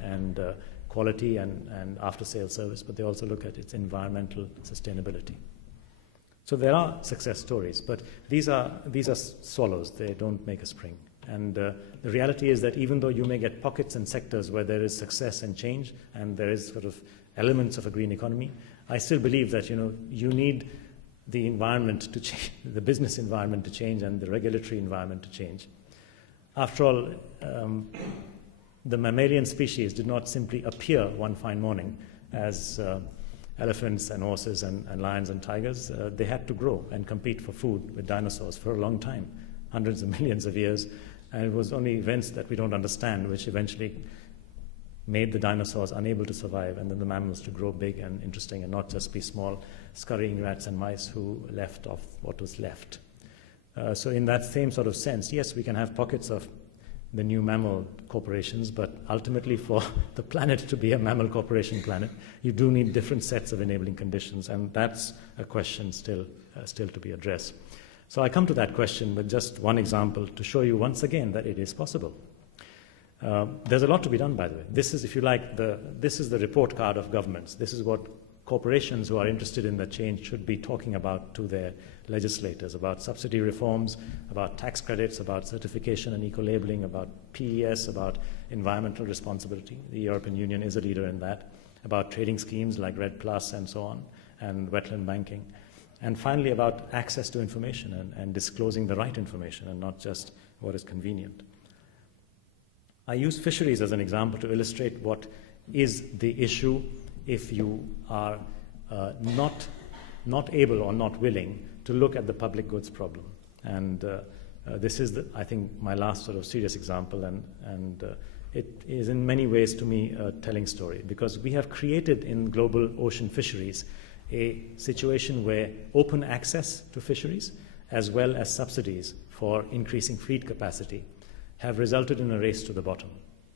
quality and after-sales service, but they also look at its environmental sustainability. So there are success stories, but these are swallows. They don't make a spring. And the reality is that even though you may get pockets and sectors where there is success and change, and there is sort of elements of a green economy, I still believe that you need the environment to change, the business environment to change, and the regulatory environment to change. After all, the mammalian species did not simply appear one fine morning as elephants and horses and lions and tigers. They had to grow and compete for food with dinosaurs for a long time, hundreds of millions of years. And it was only events that we don't understand which eventually made the dinosaurs unable to survive, and then the mammals to grow big and interesting and not just be small scurrying rats and mice who left off what was left. So in that same sort of sense, yes, we can have pockets of the new mammal corporations, but ultimately for the planet to be a mammal corporation planet, you do need different sets of enabling conditions, and that's a question still to be addressed. So I come to that question with just one example to show you once again that it is possible. There's a lot to be done, by the way. This is, if you like, this is the report card of governments. This is what corporations who are interested in the change should be talking about to their legislators, about subsidy reforms, about tax credits, about certification and eco-labeling, about PES, about environmental responsibility. The European Union is a leader in that, about trading schemes like RED Plus and so on, and wetland banking. And finally, about access to information and disclosing the right information and not just what is convenient. I use fisheries as an example to illustrate what is the issue if you are not able or not willing to look at the public goods problem. And this is, I think, my last sort of serious example, and it is in many ways to me a telling story, because we have created in global ocean fisheries a situation where open access to fisheries as well as subsidies for increasing fleet capacity have resulted in a race to the bottom.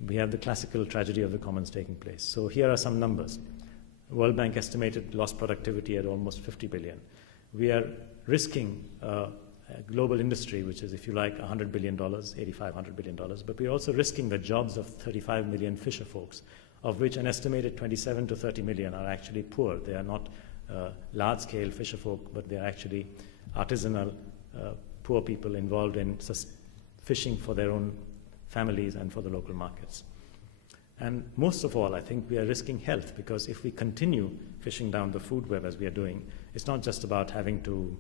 We have the classical tragedy of the commons taking place. So here are some numbers. World Bank estimated lost productivity at almost 50 billion. We are risking a global industry, which is, if you like, $100 billion, $8,500 billion, but we're also risking the jobs of 35 million fisher folks, of which an estimated 27 to 30 million are actually poor. They are not large-scale fisher folk, but they are actually artisanal poor people involved in fishing for their own families and for the local markets. And most of all, I think we are risking health, because if we continue fishing down the food web as we are doing, it's not just about having to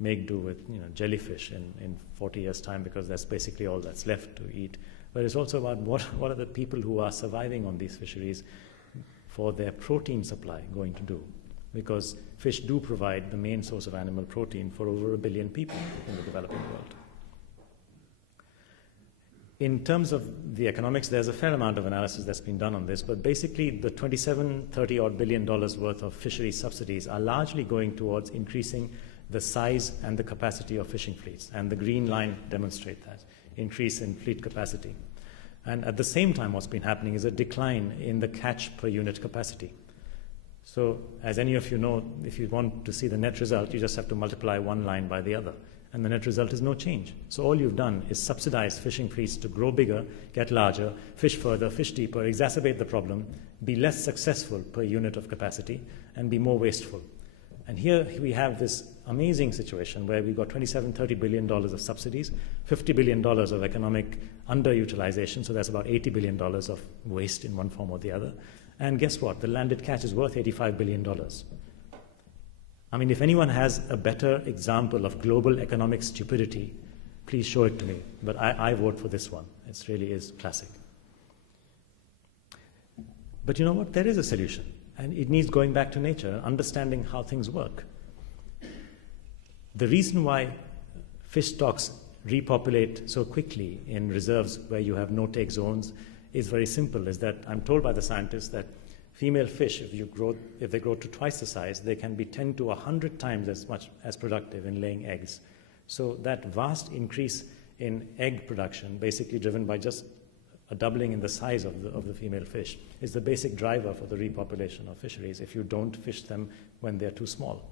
make do with jellyfish in 40 years' time, because that's basically all that's left to eat, but it's also about what are the people who are surviving on these fisheries for their protein supply going to do, because fish do provide the main source of animal protein for over 1 billion people in the developing world. In terms of the economics, there's a fair amount of analysis that's been done on this, but basically the $27–30 odd billion worth of fisheries subsidies are largely going towards increasing the size and the capacity of fishing fleets, and the green line demonstrates that, increase in fleet capacity. And at the same time, what's been happening is a decline in the catch per unit capacity. So as any of you know, if you want to see the net result, you just have to multiply one line by the other, and the net result is no change. So all you've done is subsidize fishing fleets to grow bigger, get larger, fish further, fish deeper, exacerbate the problem, be less successful per unit of capacity, and be more wasteful. And here we have this amazing situation where we've got $27–30 billion of subsidies, $50 billion of economic underutilization, so that's about $80 billion of waste in one form or the other. And guess what? The landed catch is worth $85 billion. I mean, if anyone has a better example of global economic stupidity, please show it to me. But I vote for this one. It really is classic. But you know what? There is a solution. And it needs going back to nature and understanding how things work. The reason why fish stocks repopulate so quickly in reserves where you have no-take zones is very simple, is that I'm told by the scientists that female fish, if they grow to twice the size, they can be 10 to 100 times as productive in laying eggs. So that vast increase in egg production, basically driven by just a doubling in the size of the female fish, is the basic driver for the repopulation of fisheries if you don't fish them when they're too small.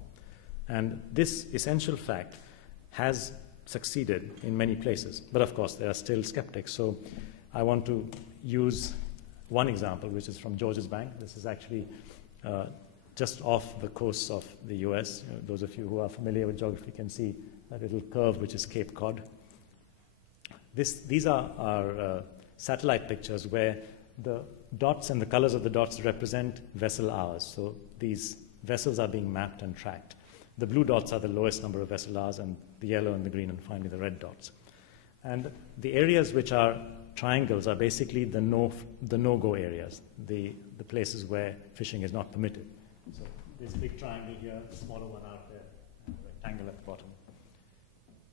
And this essential fact has succeeded in many places. But of course, there are still skeptics. So I want to use one example, which is from Georges Bank. This is actually just off the coast of the US. Those of you who are familiar with geography can see that little curve, which is Cape Cod. These are our satellite pictures where the dots and the colors of the dots represent vessel hours. So these vessels are being mapped and tracked. The blue dots are the lowest number of vessel hours, and the yellow and the green, and finally the red dots. And the areas which are triangles are basically the no-go areas, the places where fishing is not permitted. So this big triangle here, the smaller one out there, and the rectangle at the bottom.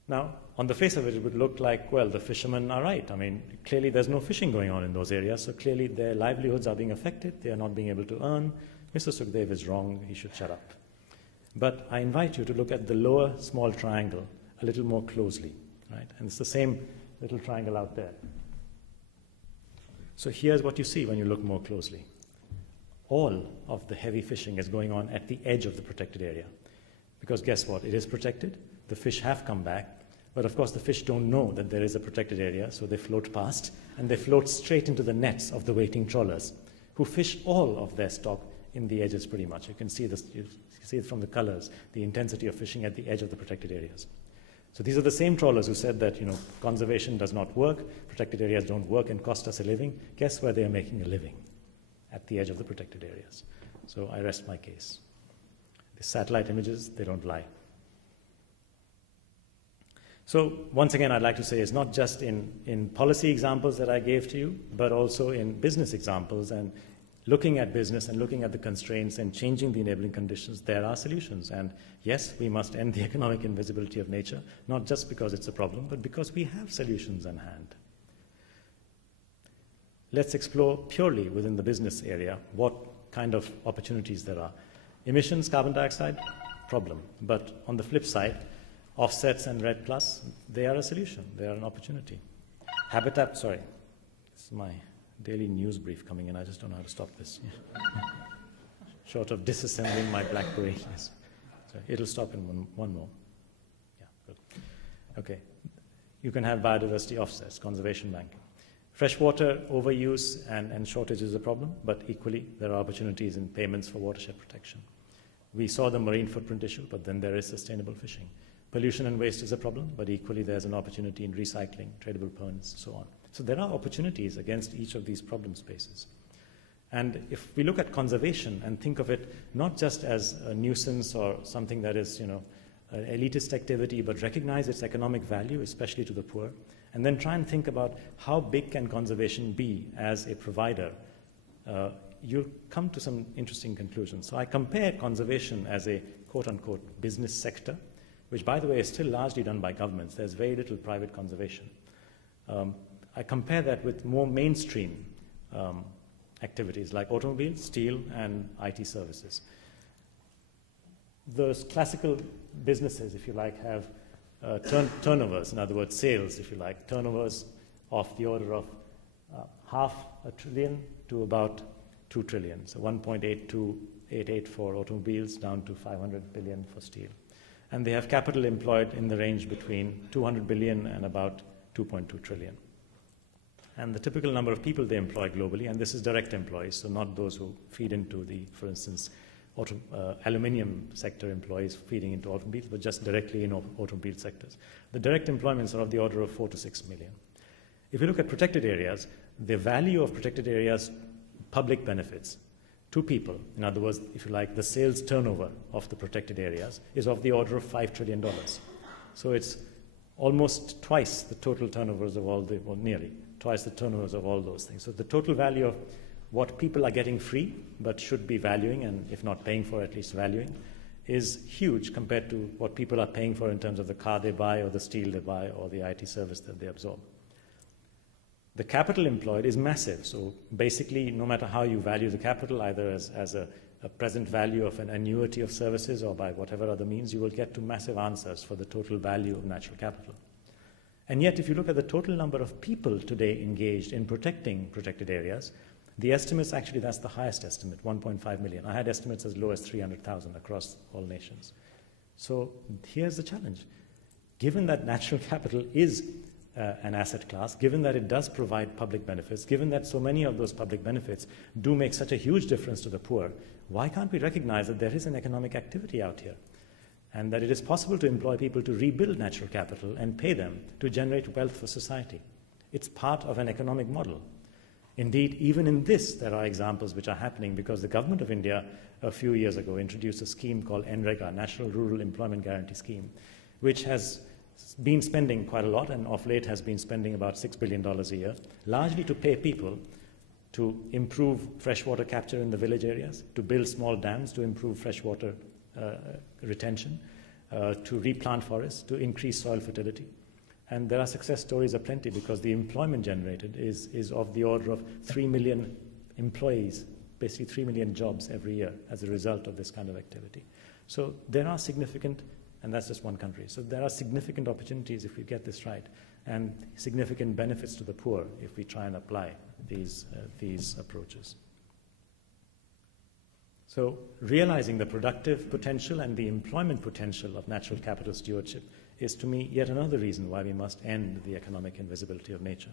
Now, on the face of it, it would look like, well, the fishermen are right. I mean, clearly there's no fishing going on in those areas, so clearly their livelihoods are being affected. They are not being able to earn. Mr. Sukhdev is wrong. He should shut up. But I invite you to look at the lower small triangle a little more closely, right? And it's the same little triangle out there. So here's what you see when you look more closely. All of the heavy fishing is going on at the edge of the protected area. Because guess what? It is protected. The fish have come back. But of course, the fish don't know that there is a protected area, so they float past, and they float straight into the nets of the waiting trawlers, who fish all of their stock in the edges pretty much. You can see this, you see it from the colors, the intensity of fishing at the edge of the protected areas. So these are the same trawlers who said that, conservation does not work, protected areas don't work and cost us a living. Guess where they are making a living? At the edge of the protected areas. So I rest my case. The satellite images, they don't lie. So once again, I'd like to say it's not just in policy examples that I gave to you, but also in business examples, and looking at business and looking at the constraints and changing the enabling conditions, there are solutions. And yes, we must end the economic invisibility of nature, not just because it's a problem, but because we have solutions on hand. Let's explore purely within the business area what kind of opportunities there are. Emissions, carbon dioxide, problem. But on the flip side, offsets and REDD+, they are a solution. They are an opportunity. Habitat, sorry, this is my daily news brief coming in. I just don't know how to stop this. Short of disassembling my BlackBerry. Yes. So it'll stop in one more. Yeah, good. Okay. You can have biodiversity offsets, conservation banking. Freshwater overuse and shortage is a problem, but equally there are opportunities in payments for watershed protection. We saw the marine footprint issue, but then there is sustainable fishing. pollution and waste is a problem, but equally there's an opportunity in recycling, tradable points, so on. So there are opportunities against each of these problem spaces. And if we look at conservation and think of it not just as a nuisance or something that is, an elitist activity, but recognize its economic value, especially to the poor, and then try and think about how big can conservation be as a provider, you'll come to some interesting conclusions. So I compare conservation as a quote-unquote business sector, which, by the way, is still largely done by governments. There's very little private conservation. I compare that with more mainstream activities like automobiles, steel, and IT services. Those classical businesses, if you like, have turnovers, in other words, sales, if you like, turnovers of the order of $500 billion to about $2 trillion. So 1.8288 for automobiles down to 500 billion for steel. And they have capital employed in the range between 200 billion and about 2.2 trillion. And the typical number of people they employ globally, and this is direct employees, so not those who feed into the, for instance, aluminium sector employees feeding into automobiles, but just directly in automobile sectors. The direct employments are of the order of 4 to 6 million. If you look at protected areas, the value of protected areas, public benefits to people, in other words, if you like, the sales turnover of the protected areas is of the order of $5 trillion. So it's almost twice the total turnovers of all the, or nearly twice the turnovers of all those things. So the total value of what people are getting free, but should be valuing, and if not paying for, at least valuing, is huge compared to what people are paying for in terms of the car they buy or the steel they buy or the IT service that they absorb. The capital employed is massive. So basically, no matter how you value the capital, either as a present value of an annuity of services or by whatever other means, you will get to massive answers for the total value of natural capital. And yet, if you look at the total number of people today engaged in protecting protected areas, the estimates, actually, that's the highest estimate, 1.5 million. I had estimates as low as 300,000 across all nations. So here's the challenge. Given that natural capital is an asset class, given that it does provide public benefits, given that so many of those public benefits do make such a huge difference to the poor, why can't we recognize that there is an economic activity out here and that it is possible to employ people to rebuild natural capital and pay them to generate wealth for society? It's part of an economic model. Indeed, even in this, there are examples which are happening because the government of India a few years ago introduced a scheme called NREGA, National Rural Employment Guarantee Scheme, which has been spending quite a lot and of late has been spending about $6 billion a year, largely to pay people to improve freshwater capture in the village areas, to build small dams to improve freshwater retention, to replant forests, to increase soil fertility. And there are success stories aplenty because the employment generated is of the order of 3 million employees, basically 3 million jobs every year as a result of this kind of activity. So there are significant, and that's just one country, so there are significant opportunities if we get this right, and significant benefits to the poor if we try and apply these approaches. So realizing the productive potential and the employment potential of natural capital stewardship is, to me, yet another reason why we must end the economic invisibility of nature.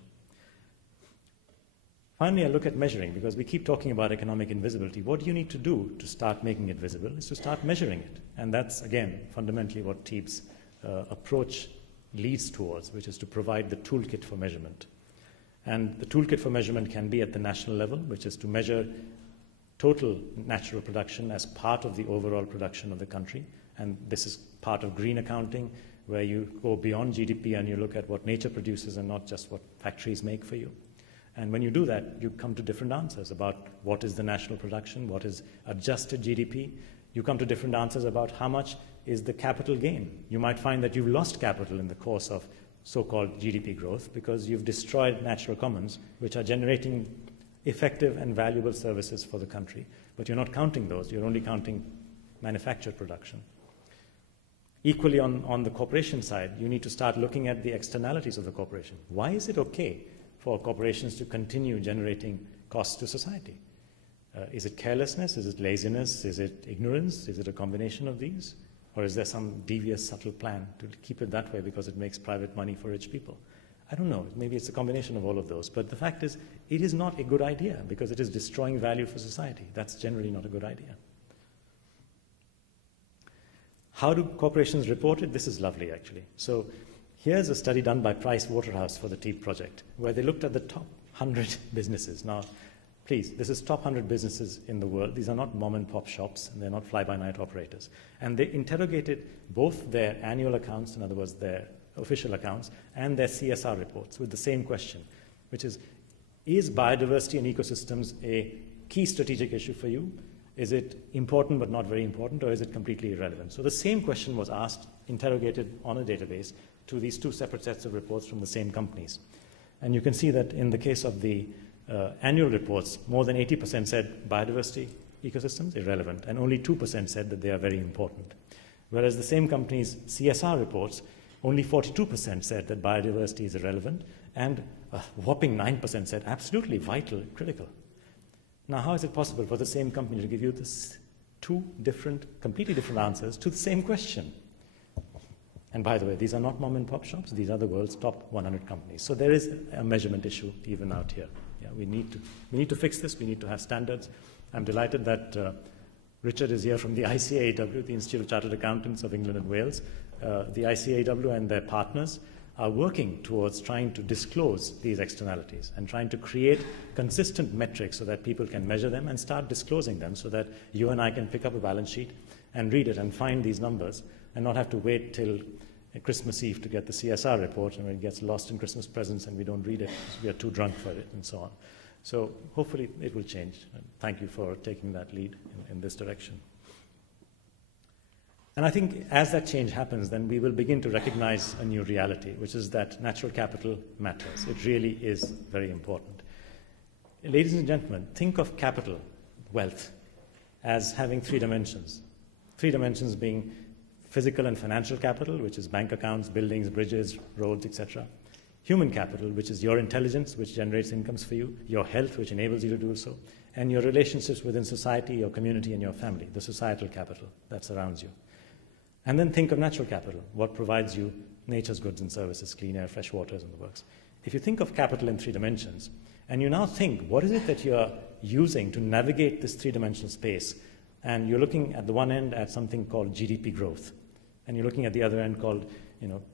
Finally, I look at measuring, because we keep talking about economic invisibility. What do you need to do to start making it visible is to start measuring it. And that's, again, fundamentally what Teeb's approach leads towards, which is to provide the toolkit for measurement. And the toolkit for measurement can be at the national level, which is to measure total natural production as part of the overall production of the country. And this is part of green accounting, where you go beyond GDP and you look at what nature produces and not just what factories make for you. And when you do that, you come to different answers about what is the national production, what is adjusted GDP. You come to different answers about how much is the capital gain. You might find that you've lost capital in the course of so-called GDP growth because you've destroyed natural commons, which are generating effective and valuable services for the country. But you're not counting those. You're only counting manufactured production. Equally, on the corporation side, you need to start looking at the externalities of the corporation. Why is it okay for corporations to continue generating costs to society? Is it carelessness? Is it laziness? Is it ignorance? Is it a combination of these? Or is there some devious, subtle plan to keep it that way because it makes private money for rich people? I don't know. Maybe it's a combination of all of those. But the fact is, it is not a good idea because it is destroying value for society. That's generally not a good idea. How do corporations report it? This is lovely, actually. So here's a study done by Price Waterhouse for the TEEB project, where they looked at the top 100 businesses. Now, please, this is top 100 businesses in the world. These are not mom-and-pop shops, and they're not fly-by-night operators. And they interrogated both their annual accounts, in other words, their official accounts, and their CSR reports with the same question, which is biodiversity and ecosystems a key strategic issue for you? Is it important but not very important, or is it completely irrelevant? So the same question was asked, interrogated on a database, to these two separate sets of reports from the same companies. And you can see that in the case of the annual reports, more than 80% said biodiversity, ecosystems, irrelevant, and only 2% said that they are very important. Whereas the same company's CSR reports, only 42% said that biodiversity is irrelevant, and a whopping 9% said absolutely vital, critical. Now, how is it possible for the same company to give you this two different, completely different answers to the same question? And by the way, these are not mom-and-pop shops. These are the world's top 100 companies. So there is a measurement issue even out here. Yeah, we need to fix this. We need to have standards. I'm delighted that Richard is here from the ICAEW, the Institute of Chartered Accountants of England and Wales. The ICAEW and their partners are working towards trying to disclose these externalities and trying to create consistent metrics so that people can measure them and start disclosing them so that you and I can pick up a balance sheet and read it and find these numbers and not have to wait till Christmas Eve to get the CSR report, and when it gets lost in Christmas presents and we don't read it because we are too drunk for it and so on. So hopefully it will change. And thank you for taking that lead in this direction. And I think as that change happens, then we will begin to recognize a new reality, which is that natural capital matters. It really is very important. Ladies and gentlemen, think of capital, wealth, as having three dimensions. Three dimensions being physical and financial capital, which is bank accounts, buildings, bridges, roads, etc. Human capital, which is your intelligence, which generates incomes for you, your health, which enables you to do so, and your relationships within society, your community, and your family, the societal capital that surrounds you. And then think of natural capital, what provides you nature's goods and services, clean air, fresh waters, and the works. If you think of capital in three dimensions, and you now think, what is it that you're using to navigate this three-dimensional space? And you're looking at the one end at something called GDP growth, and you're looking at the other end called,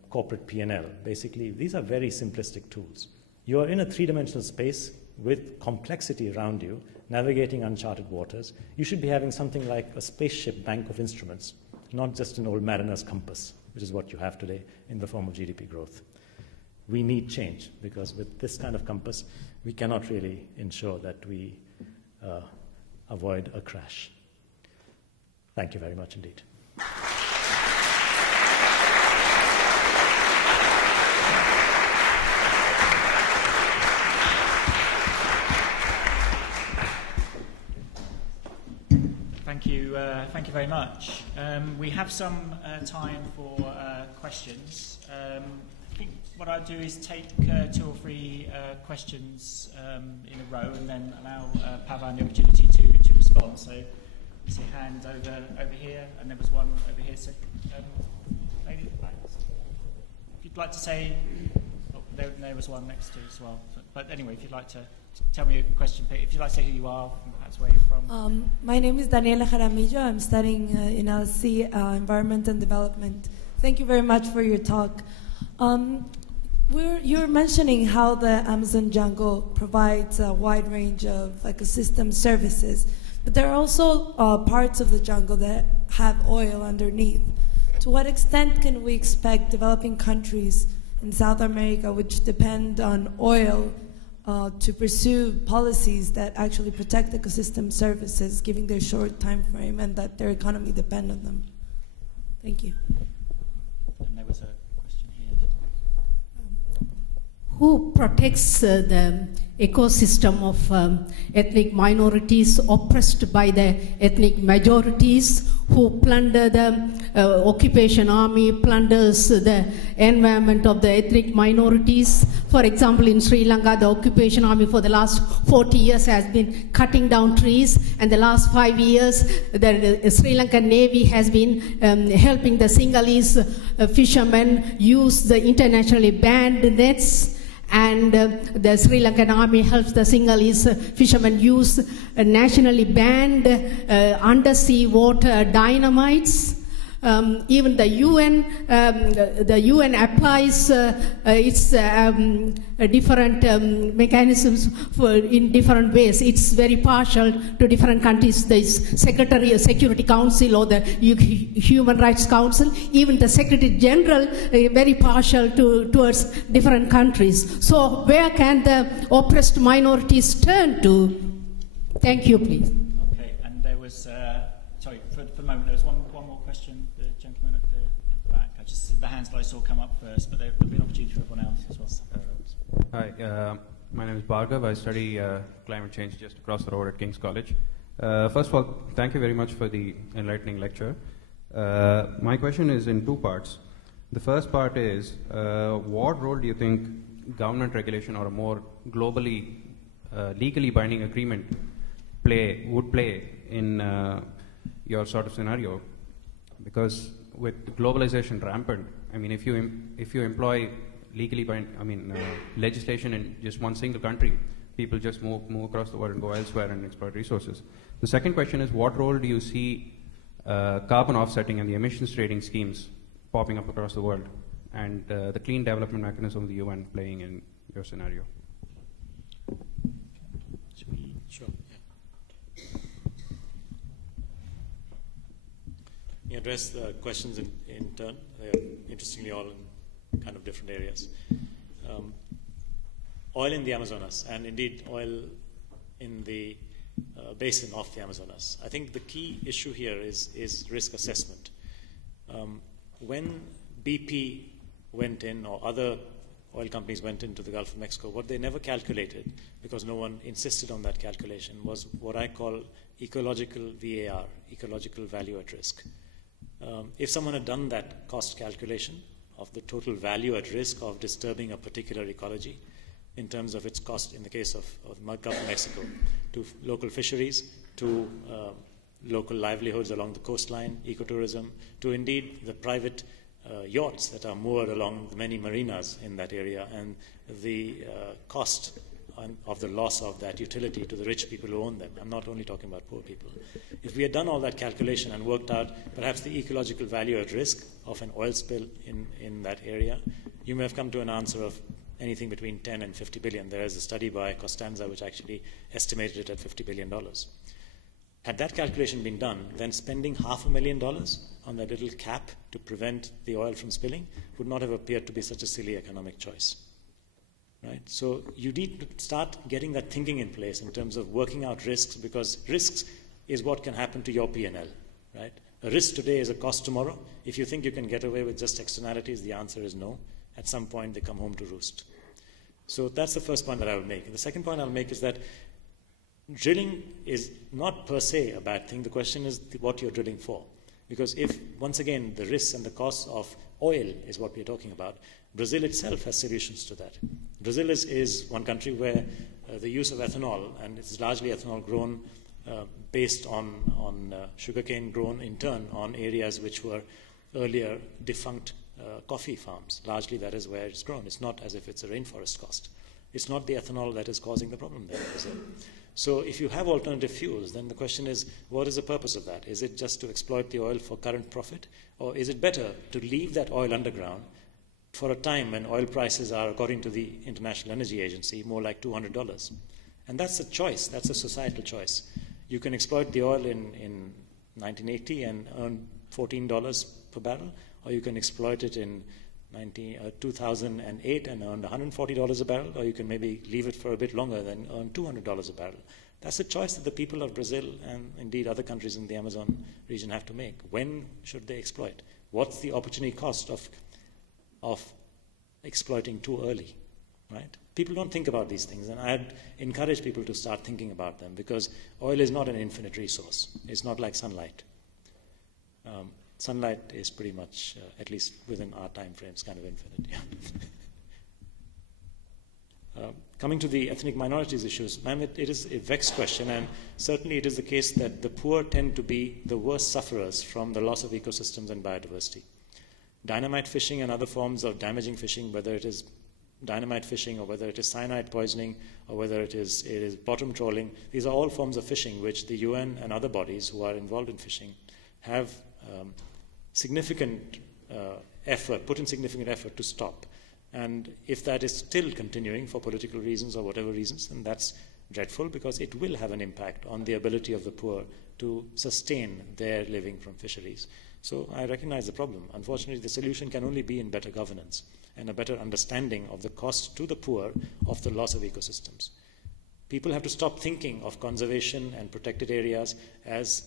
corporate P&L. Basically, these are very simplistic tools. You are in a three-dimensional space with complexity around you, navigating uncharted waters. You should be having something like a spaceship bank of instruments, not just an old mariner's compass, which is what you have today in the form of GDP growth. We need change, because with this kind of compass, we cannot really ensure that we avoid a crash. Thank you very much indeed. Thank you very much. We have some time for questions. I think what I'll do is take two or three questions in a row and then allow Pavan the opportunity to respond. So I see a hand over here, and there was one over here. So, lady at the back. If you'd like to say, there was one next to as well. But anyway, if you'd like to tell me a question, if you'd like to say who you are and perhaps where you're from. My name is Daniela Jaramillo. I'm studying in LSE Environment and Development. Thank you very much for your talk. You're mentioning how the Amazon jungle provides a wide range of ecosystem services, but there are also parts of the jungle that have oil underneath. To what extent can we expect developing countries in South America, which depend on oil, to pursue policies that actually protect ecosystem services, given their short time frame and that their economy depends on them? Thank you. And there was a question here as well. Who protects the ecosystem of ethnic minorities oppressed by the ethnic majorities, who plunder the occupation army, plunders the environment of the ethnic minorities? For example, in Sri Lanka, the occupation army for the last 40 years has been cutting down trees, and the last 5 years, the Sri Lankan Navy has been helping the Sinhalese fishermen use the internationally banned nets. And the Sri Lankan army helps the Sinhalese fishermen use nationally banned undersea water dynamites. Even the UN applies its different mechanisms in different ways. It's very partial to different countries. There is Security Council or the Human Rights Council. Even the Secretary General very partial towards different countries. So where can the oppressed minorities turn to? Thank you, please. Okay, and there was, sorry, for the moment, there was one more question. The gentleman at the back. The hands that I saw come up first, but there will be an opportunity for everyone else as well. Hi, my name is Bhargav. I study climate change just across the road at King's College. First of all, thank you very much for the enlightening lecture. My question is in two parts. The first part is, what role do you think government regulation or a more globally, legally binding agreement would play in your sort of scenario? Because with globalization rampant, I mean, if you employ legally legislation in just one single country, people just move across the world and go elsewhere and exploit resources. The second question is, what role do you see carbon offsetting and the emissions trading schemes popping up across the world, and the clean development mechanism of the UN playing in your scenario? Sure. You address the questions in turn. They're interestingly all in kind of different areas. Oil in the Amazonas, and indeed oil in the basin of the Amazonas. I think the key issue here is risk assessment. When BP went in, or other oil companies went into the Gulf of Mexico, what they never calculated, because no one insisted on that calculation, was what I call ecological VAR, ecological value at risk. If someone had done that cost calculation of the total value at risk of disturbing a particular ecology in terms of its cost, in the case of the Gulf of Mexico, to local fisheries, to local livelihoods along the coastline, ecotourism, to indeed the private yachts that are moored along the many marinas in that area, and the cost of the loss of that utility to the rich people who own them. I'm not only talking about poor people. If we had done all that calculation and worked out perhaps the ecological value at risk of an oil spill in that area, you may have come to an answer of anything between 10 and 50 billion. There is a study by Costanza which actually estimated it at $50 billion. Had that calculation been done, then spending $500,000 on that little cap to prevent the oil from spilling would not have appeared to be such a silly economic choice. Right? So you need to start getting that thinking in place in terms of working out risks, because risks is what can happen to your P&L. Right? A risk today is a cost tomorrow. If you think you can get away with just externalities, the answer is no. At some point, they come home to roost. So that's the first point that I would make. And the second point I'll make is that drilling is not per se a bad thing. The question is what you're drilling for. Because if, once again, the risks and the costs of oil is what we're talking about, Brazil itself has solutions to that. Brazil is one country where the use of ethanol, and it's largely ethanol grown based on sugarcane grown in turn on areas which were earlier defunct coffee farms. Largely that is where it's grown. It's not as if it's a rainforest cost. It's not the ethanol that is causing the problem there in Brazil. So if you have alternative fuels, then the question is, what is the purpose of that? Is it just to exploit the oil for current profit? Or is it better to leave that oil underground for a time when oil prices are, according to the International Energy Agency, more like $200? And that's a choice. That's a societal choice. You can exploit the oil in 1980 and earn $14 per barrel, or you can exploit it in 2008 and earn $140 a barrel, or you can maybe leave it for a bit longer and earn $200 a barrel. That's a choice that the people of Brazil and indeed other countries in the Amazon region have to make. When should they exploit? What's the opportunity cost of exploiting too early? Right? People don't think about these things, and I'd encourage people to start thinking about them, because oil is not an infinite resource. It's not like sunlight. Sunlight is pretty much, at least within our time frames, kind of infinite. Yeah. Coming to the ethnic minorities issues, ma'am, it is a vexed question, and certainly it is the case that the poor tend to be the worst sufferers from the loss of ecosystems and biodiversity. Dynamite fishing and other forms of damaging fishing, whether it is dynamite fishing or whether it is cyanide poisoning or whether it is bottom trawling, these are all forms of fishing which the UN and other bodies who are involved in fishing have significant effort, put in significant effort to stop. And if that is still continuing for political reasons or whatever reasons, then that's dreadful, because it will have an impact on the ability of the poor to sustain their living from fisheries. So I recognize the problem. Unfortunately, the solution can only be in better governance and a better understanding of the cost to the poor of the loss of ecosystems. People have to stop thinking of conservation and protected areas as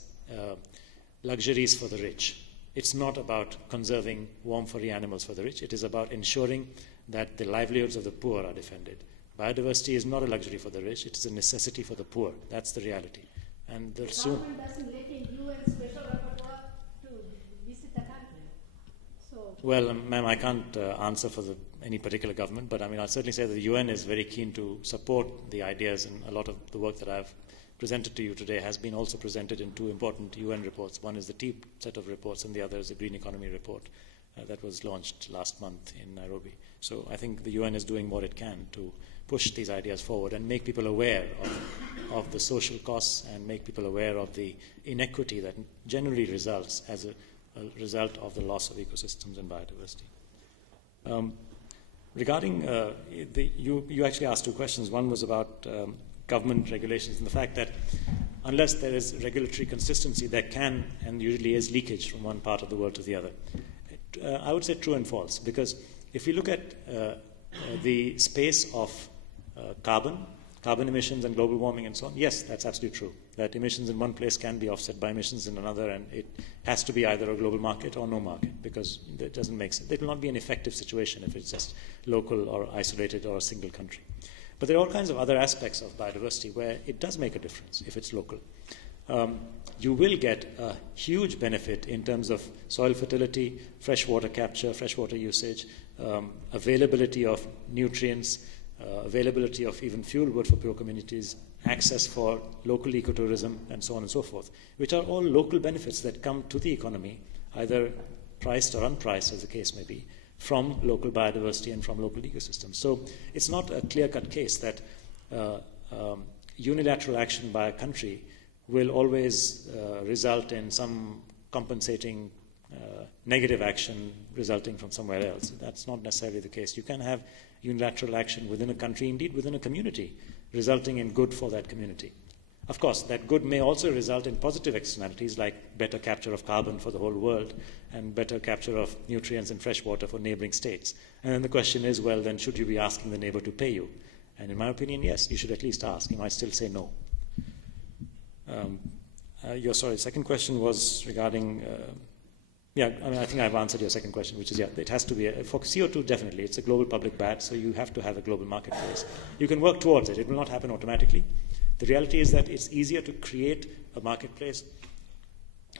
luxuries for the rich. It's not about conserving warm furry animals for the rich. It is about ensuring that the livelihoods of the poor are defended. Biodiversity is not a luxury for the rich. It is a necessity for the poor. That's the reality. And the government doesn't let in UN special rapporteur to visit the country. So well, ma'am, I can't answer for any particular government, but I mean, I'll certainly say that the UN is very keen to support the ideas, and a lot of the work that I've presented to you today has been also presented in two important UN reports. One is the TEEB set of reports, and the other is the Green Economy report that was launched last month in Nairobi. So I think the UN is doing what it can to push these ideas forward and make people aware of the social costs, and make people aware of the inequity that generally results as a result of the loss of ecosystems and biodiversity. Regarding, you actually asked two questions. One was about government regulations and the fact that unless there is regulatory consistency, there can and usually is leakage from one part of the world to the other. I would say true and false, because if you look at the space of carbon emissions and global warming and so on, yes, that's absolutely true, that emissions in one place can be offset by emissions in another, and it has to be either a global market or no market, because it doesn't make sense. It will not be an effective situation if it's just local or isolated or a single country. But there are all kinds of other aspects of biodiversity where it does make a difference if it's local. You will get a huge benefit in terms of soil fertility, freshwater capture, freshwater usage, availability of nutrients, availability of even fuel wood for poor communities, access for local ecotourism, and so on and so forth, which are all local benefits that come to the economy, either priced or unpriced, as the case may be, from local biodiversity and from local ecosystems. So it's not a clear-cut case that unilateral action by a country will always result in some compensating negative action resulting from somewhere else. That's not necessarily the case. You can have unilateral action within a country, indeed within a community, resulting in good for that community. Of course, that good may also result in positive externalities like better capture of carbon for the whole world and better capture of nutrients and fresh water for neighboring states. And then the question is, well, then should you be asking the neighbor to pay you? And in my opinion, yes, you should at least ask. You might still say no. Your second question was regarding... I think I've answered your second question, which is, it has to be, for CO2, definitely. It's a global public bad, so you have to have a global marketplace. You can work towards it. It will not happen automatically. The reality is that it's easier to create a marketplace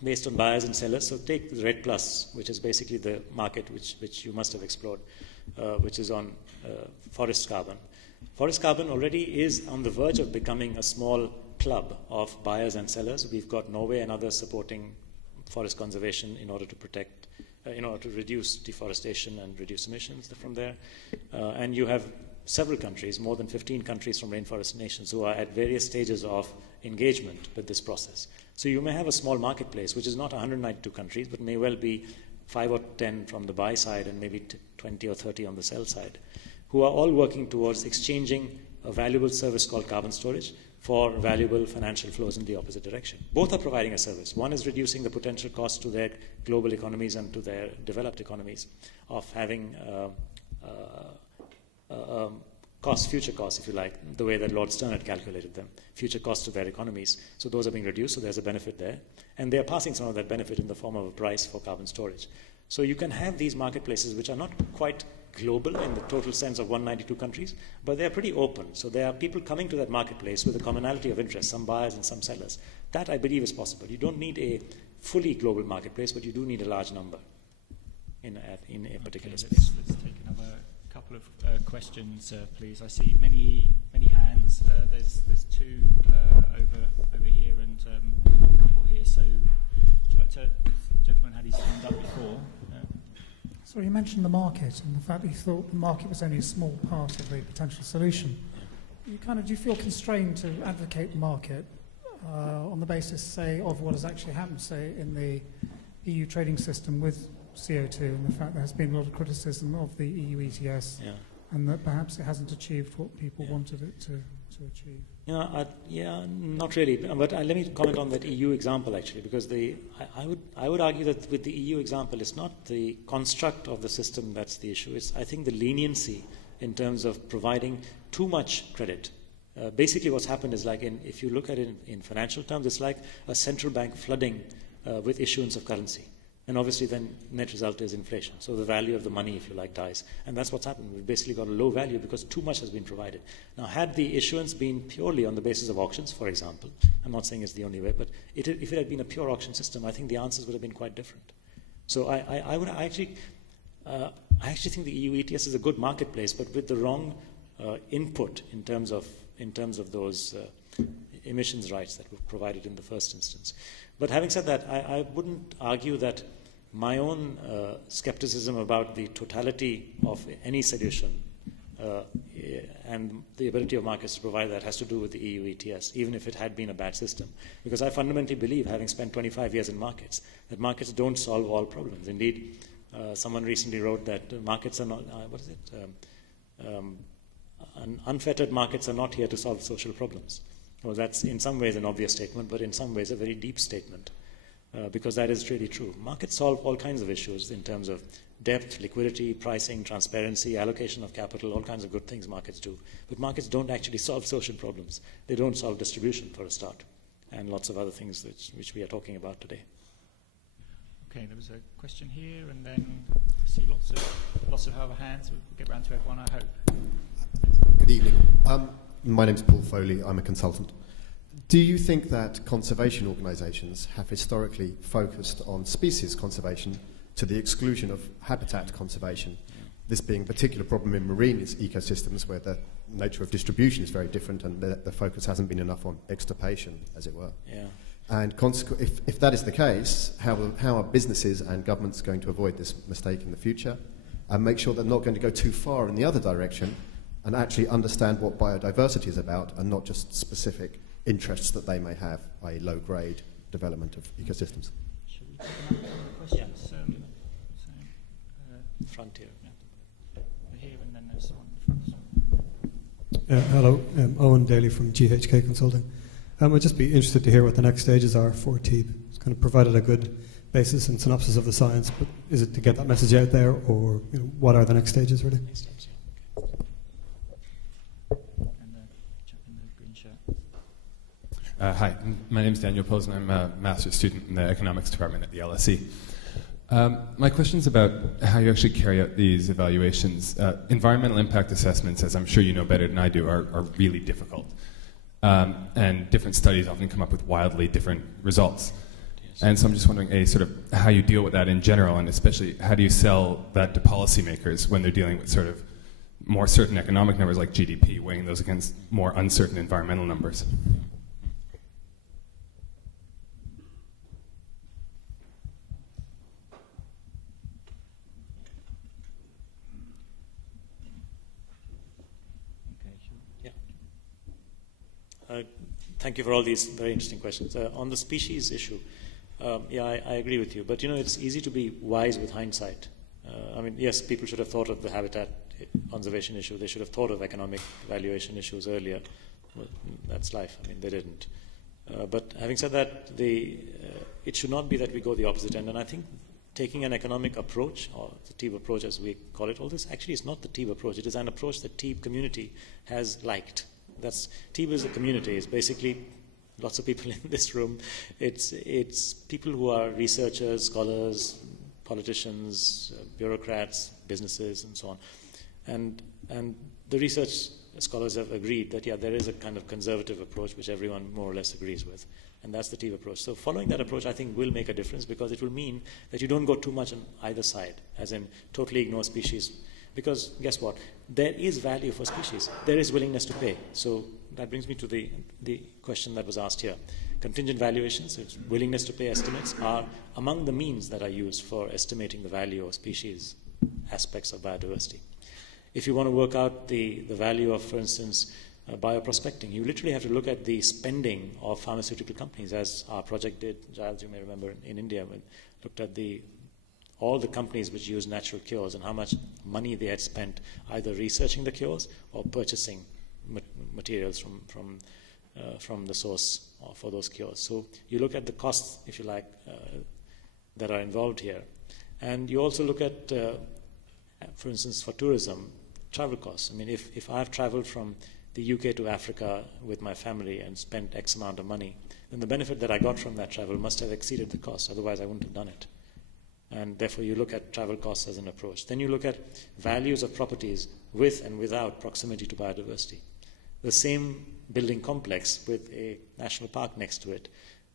based on buyers and sellers. So take the RED+, which is basically the market which you must have explored, which is on forest carbon. Forest carbon already is on the verge of becoming a small club of buyers and sellers. We've got Norway and others supporting forest conservation in order to protect, in order to reduce deforestation and reduce emissions from there. And you have several countries, more than 15 countries from rainforest nations, who are at various stages of engagement with this process. So you may have a small marketplace, which is not 192 countries, but may well be 5 or 10 from the buy side and maybe 20 or 30 on the sell side, who are all working towards exchanging a valuable service called carbon storage for valuable financial flows in the opposite direction. Both are providing a service. One is reducing the potential cost to their global economies and to their developed economies of having future costs, if you like, the way that Lord Stern had calculated them, future costs to their economies. So those are being reduced, so there's a benefit there. And they're passing some of that benefit in the form of a price for carbon storage. So you can have these marketplaces which are not quite global in the total sense of 192 countries, but they're pretty open. So there are people coming to that marketplace with a commonality of interest, some buyers and some sellers. That, I believe, is possible. You don't need a fully global marketplace, but you do need a large number in a particular space. Let's take another couple of questions, please. I see many hands. There's two over here and a couple here. So would you like to, the gentleman had his hand up before. So you mentioned the market and the fact that you thought the market was only a small part of the potential solution. Do you feel constrained to advocate the market on the basis, say, of what has actually happened, say, in the EU trading system with CO2 and the fact there has been a lot of criticism of the EU ETS and that perhaps it hasn't achieved what people wanted it to achieve? Not really. But let me comment on that EU example actually, because I would argue that with the EU example, it's not the construct of the system that's the issue. It's, I think, the leniency in terms of providing too much credit. Basically, what's happened is if you look at it in financial terms, it's like a central bank flooding with issuance of currency. And obviously then net result is inflation. So the value of the money, if you like, dies. And that's what's happened. We've basically got a low value because too much has been provided. Now, had the issuance been purely on the basis of auctions, for example, I'm not saying it's the only way, but if it had been a pure auction system, I think the answers would have been quite different. So I actually think the EU ETS is a good marketplace, but with the wrong input in terms of those emissions rights that were provided in the first instance. But having said that, I wouldn't argue that my own skepticism about the totality of any solution and the ability of markets to provide that has to do with the EU ETS, even if it had been a bad system. Because I fundamentally believe, having spent 25 years in markets, that markets don't solve all problems. Indeed, someone recently wrote that markets are not, unfettered markets are not here to solve social problems. Well, that's in some ways an obvious statement, but in some ways a very deep statement, because that is really true. Markets solve all kinds of issues in terms of depth, liquidity, pricing, transparency, allocation of capital, all kinds of good things markets do. But markets don't actually solve social problems. They don't solve distribution, for a start, and lots of other things which we are talking about today. Okay, there was a question here, and then I see lots of other hands. We'll get round to everyone, I hope. Good evening. My name's Paul Foley. I'm a consultant. Do you think that conservation organisations have historically focused on species conservation to the exclusion of habitat conservation? This being a particular problem in marine ecosystems where the nature of distribution is very different and the focus hasn't been enough on extirpation, as it were. Yeah. And if that is the case, how are businesses and governments going to avoid this mistake in the future and make sure they're not going to go too far in the other direction and actually understand what biodiversity is about and not just specific interests that they may have, i.e. low-grade development of ecosystems? Should we take another questions? Frontier. Here and then there's one in front. Hello, Owen Daly from GHK Consulting. I'd just be interested to hear what the next stages are for TEEB. It's kind of provided a good basis and synopsis of the science, but is it to get that message out there, or what are the next stages, really? Next steps, yeah. Hi, my name is Daniel Posen. I'm a master's student in the economics department at the LSE. My question is about how you actually carry out these evaluations. Environmental impact assessments, as I'm sure you know better than I do, are really difficult. And different studies often come up with wildly different results. Yes. And so I'm just wondering, sort of how you deal with that in general, and especially how do you sell that to policymakers when they're dealing with sort of more certain economic numbers like GDP, weighing those against more uncertain environmental numbers? Thank you for all these very interesting questions. On the species issue, I agree with you. But, it's easy to be wise with hindsight. Yes, people should have thought of the habitat conservation issue. They should have thought of economic valuation issues earlier. Well, that's life. They didn't. But having said that, it should not be that we go the opposite end. And I think taking an economic approach, or the Teeb approach as we call it, all this actually is not the Teeb approach. It is an approach that Teeb community has liked. Teeb is a community. It's basically lots of people in this room. It's people who are researchers, scholars, politicians, bureaucrats, businesses, and so on. And the research scholars have agreed that, there is a kind of conservative approach which everyone more or less agrees with. And that's the Teeb approach. So following that approach, I think, will make a difference, because it will mean that you don't go too much on either side, as in totally ignore species. Because guess what? There is value for species. There is willingness to pay. So that brings me to the question that was asked here. Contingent valuations, so willingness to pay estimates, are among the means that are used for estimating the value of species aspects of biodiversity. If you want to work out the value of, for instance, bioprospecting, you literally have to look at the spending of pharmaceutical companies, as our project did, Giles, you may remember, in India, looked at all the companies which use natural cures and how much money they had spent either researching the cures or purchasing materials from the source for those cures. So you look at the costs, if you like, that are involved here. And you also look at, for instance, for tourism, travel costs. I mean, if I've traveled from the UK to Africa with my family and spent X amount of money, then the benefit that I got from that travel must have exceeded the cost, otherwise I wouldn't have done it. And therefore you look at travel costs as an approach. Then you look at values of properties with and without proximity to biodiversity. The same building complex with a national park next to it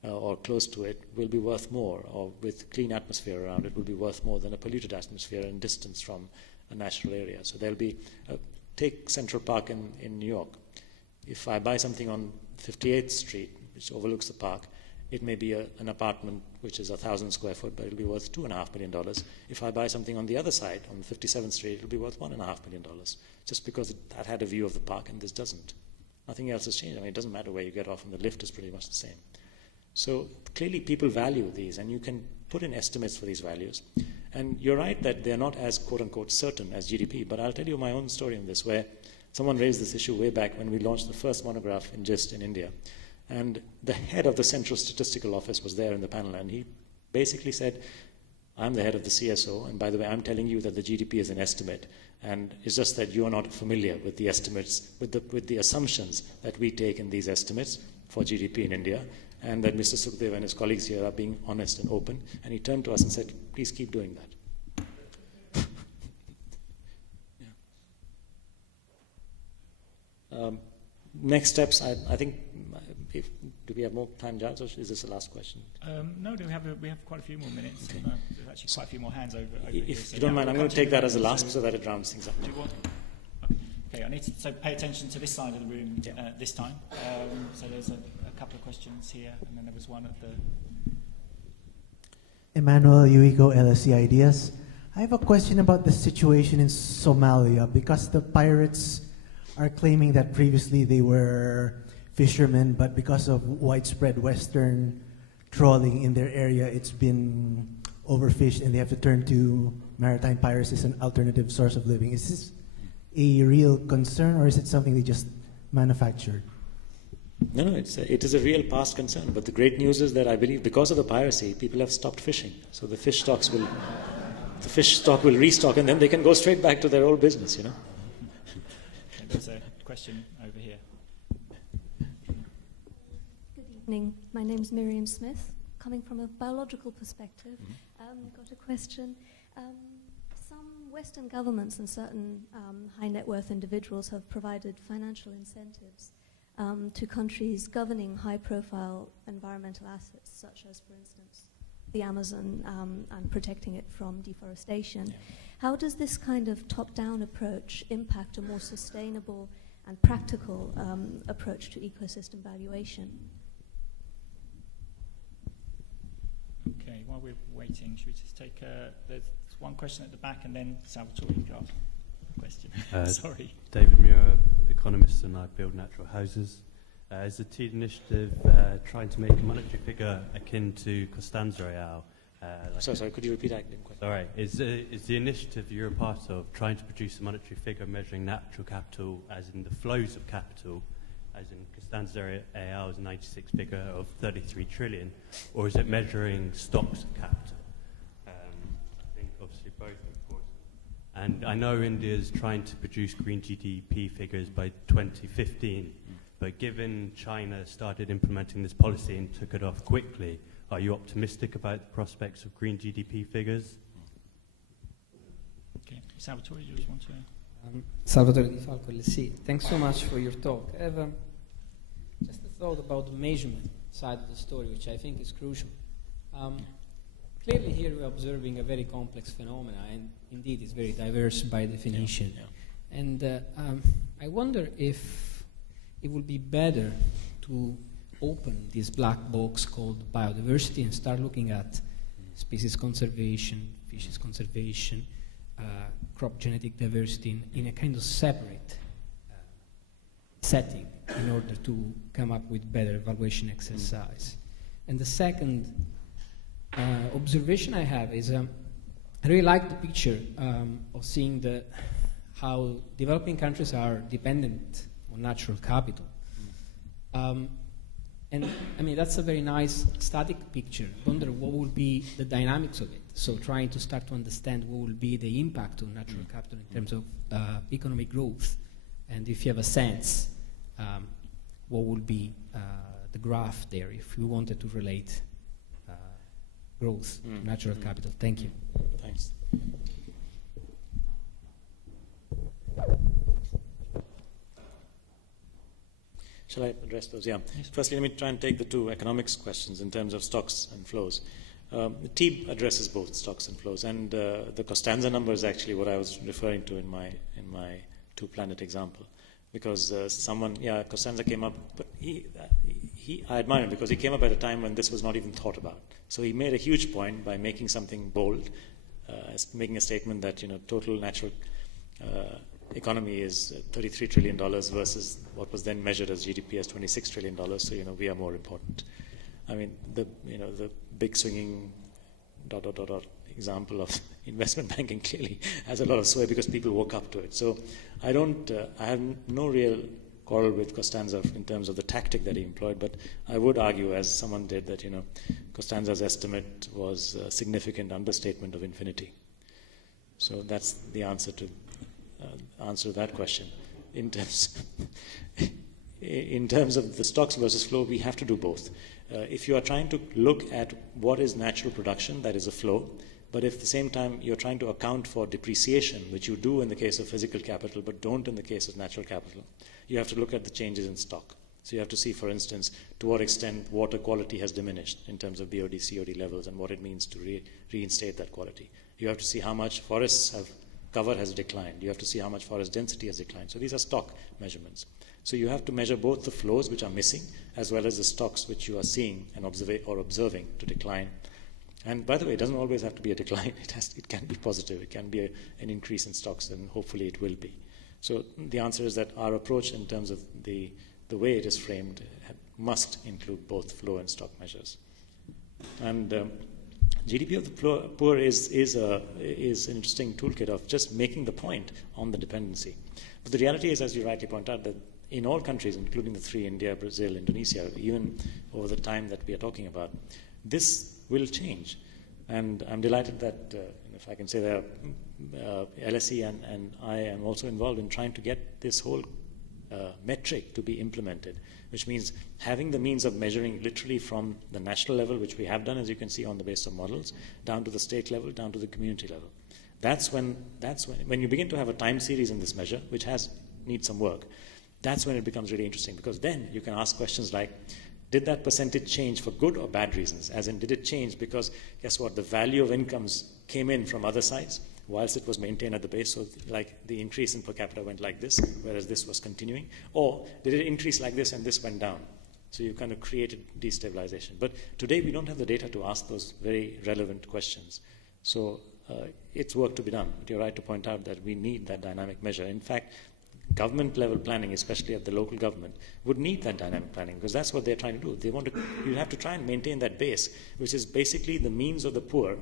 or close to it will be worth more, or with clean atmosphere around it will be worth more than a polluted atmosphere in distance from a natural area. So there'll be, take Central Park in New York. If I buy something on 58th Street, which overlooks the park, it may be an apartment which is 1,000 square foot, but it'll be worth $2.5 million. If I buy something on the other side, on 57th Street, it'll be worth $1.5 million, just because that had a view of the park and this doesn't. Nothing else has changed. I mean, it doesn't matter where you get off, and the lift is pretty much the same. So clearly people value these, and you can put in estimates for these values. And you're right that they're not as quote-unquote certain as GDP, but I'll tell you my own story on this, where someone raised this issue way back when we launched the first monograph in GIST in India. And the head of the Central Statistical Office was there in the panel, and he basically said, I'm the head of the CSO, and by the way, I'm telling you that the GDP is an estimate, and it's just that you are not familiar with the estimates, with the assumptions that we take in these estimates for GDP in India, and that Mr. Sukhdev and his colleagues here are being honest and open. And he turned to us and said, please keep doing that. Yeah. Next steps, I think, do we have more time, Giles, or is this the last question? No, we have quite a few more minutes. Okay. There's actually quite a few more hands over if here. So you don't mind, I'm going to take that as the last so that it rounds things up. Do you want? Okay, I need to pay attention to this side of the room this time. So there's a couple of questions here, and then there was one at the... Emmanuel Uigo, LSE Ideas. I have a question about the situation in Somalia, because the pirates are claiming that previously they were fishermen, but because of widespread Western trawling in their area, it's been overfished and they have to turn to maritime piracy as an alternative source of living. Is this a real concern, or is it something they just manufactured? No, it is a real past concern. But the great news is that I believe because of the piracy, people have stopped fishing. So the fish stock will restock, and then they can go straight back to their old business, you know. There's a question over here. Good evening. My name is Miriam Smith. Coming from a biological perspective, got a question. Some Western governments and certain high net worth individuals have provided financial incentives to countries governing high profile environmental assets, such as, for instance, the Amazon and protecting it from deforestation. Yeah. How does this kind of top-down approach impact a more sustainable and practical approach to ecosystem valuation? Okay, while we're waiting, should we just take there's one question at the back, and then Salvatore, you got a question. Sorry. David Muir, economist, and I build natural houses. Is the TEED initiative trying to make a monetary figure akin to Costanza Real? Sorry, could you repeat that? Sorry, is the initiative you're a part of trying to produce a monetary figure measuring natural capital as in the flows of capital, as in Costanza Real's 96 figure of 33 trillion, or is it measuring stocks of capital? I think obviously both, of course. And I know India's trying to produce green GDP figures by 2015, but given China started implementing this policy and took it off quickly, are you optimistic about the prospects of green GDP figures? Okay, Salvatore, do you just want to... Salvatore Di Falco, LSE. Thanks so much for your talk. I have just a thought about the measurement side of the story, which I think is crucial. Clearly here we're observing a very complex phenomena, and indeed it's very diverse by definition. Yeah. And I wonder if it would be better to open this black box called biodiversity and start looking at species conservation, fishes conservation, crop genetic diversity in a kind of separate setting in order to come up with better evaluation exercise. And the second observation I have is I really like the picture of seeing how developing countries are dependent on natural capital. And I mean, that's a very nice static picture. I wonder what will be the dynamics of it. So trying to start to understand what will be the impact on natural capital in terms of economic growth. And if you have a sense, what will be the graph there if we wanted to relate growth to natural capital. Thank you. Thanks. Shall I address those? Yeah. Yes. Firstly, let me try and take the two economics questions in terms of stocks and flows. The TEEB addresses both stocks and flows, and the Costanza number is actually what I was referring to in my two-planet example, because Costanza came up, but I admire him because he came up at a time when this was not even thought about. So he made a huge point by making something bold, making a statement that total natural economy is $33 trillion versus what was then measured as GDP as $26 trillion. So we are more important. I mean, the big swinging ... example of investment banking clearly has a lot of sway because people woke up to it. So I have no real quarrel with Costanza in terms of the tactic that he employed, but I would argue, as someone did, that Costanza's estimate was a significant understatement of infinity. So that's the answer to that question. In terms of the stocks versus flow, we have to do both. If you are trying to look at what is natural production, that is a flow, but if at the same time you're trying to account for depreciation, which you do in the case of physical capital but don't in the case of natural capital, you have to look at the changes in stock. So you have to see, for instance, to what extent water quality has diminished in terms of BOD, COD levels and what it means to reinstate that quality. You have to see how much forests cover has declined. You have to see how much forest density has declined. So these are stock measurements. So you have to measure both the flows, which are missing, as well as the stocks which you are seeing and observing to decline. And by the way, it doesn't always have to be a decline. It can be positive. It can be an increase in stocks, and hopefully it will be. So the answer is that our approach in terms of the way it is framed must include both flow and stock measures. And GDP of the poor is an interesting toolkit of just making the point on the dependency. But the reality is, as you rightly point out, that in all countries, including the three, India, Brazil, Indonesia, even over the time that we are talking about, this will change. And I'm delighted that, if I can say that, LSE and I am also involved in trying to get this whole metric to be implemented, which means having the means of measuring literally from the national level, which we have done, as you can see, on the basis of models, down to the state level, down to the community level. That's when you begin to have a time series in this measure, which needs some work. That's when it becomes really interesting, because then you can ask questions like, did that percentage change for good or bad reasons? As in, did it change because, guess what, the value of incomes came in from other sides whilst it was maintained at the base, so like the increase in per capita went like this, whereas this was continuing? Or did it increase like this and this went down? So you kind of created destabilization. But today we don't have the data to ask those very relevant questions. So it's work to be done. But you're right to point out that we need that dynamic measure. In fact, government level planning, especially at the local government, would need that dynamic planning, because that's what they're trying to do. You have to try and maintain that base, which is basically the means of the poor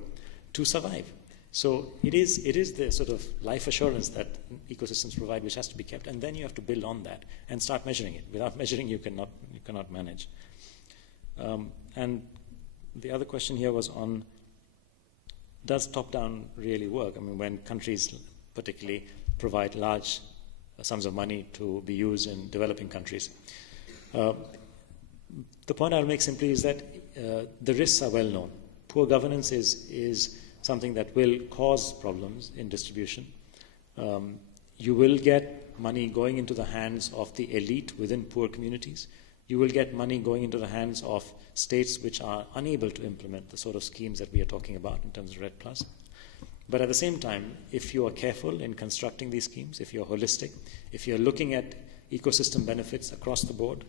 to survive. So it is the sort of life assurance that ecosystems provide, which has to be kept, and then you have to build on that and start measuring it. Without measuring, you cannot manage. And the other question here was on, does top-down really work? I mean, when countries particularly provide large sums of money to be used in developing countries. The point I'll make simply is that the risks are well known. Poor governance is something that will cause problems in distribution. You will get money going into the hands of the elite within poor communities. You will get money going into the hands of states which are unable to implement the sort of schemes that we are talking about in terms of RED+. But at the same time, if you are careful in constructing these schemes, if you're holistic, if you're looking at ecosystem benefits across the board,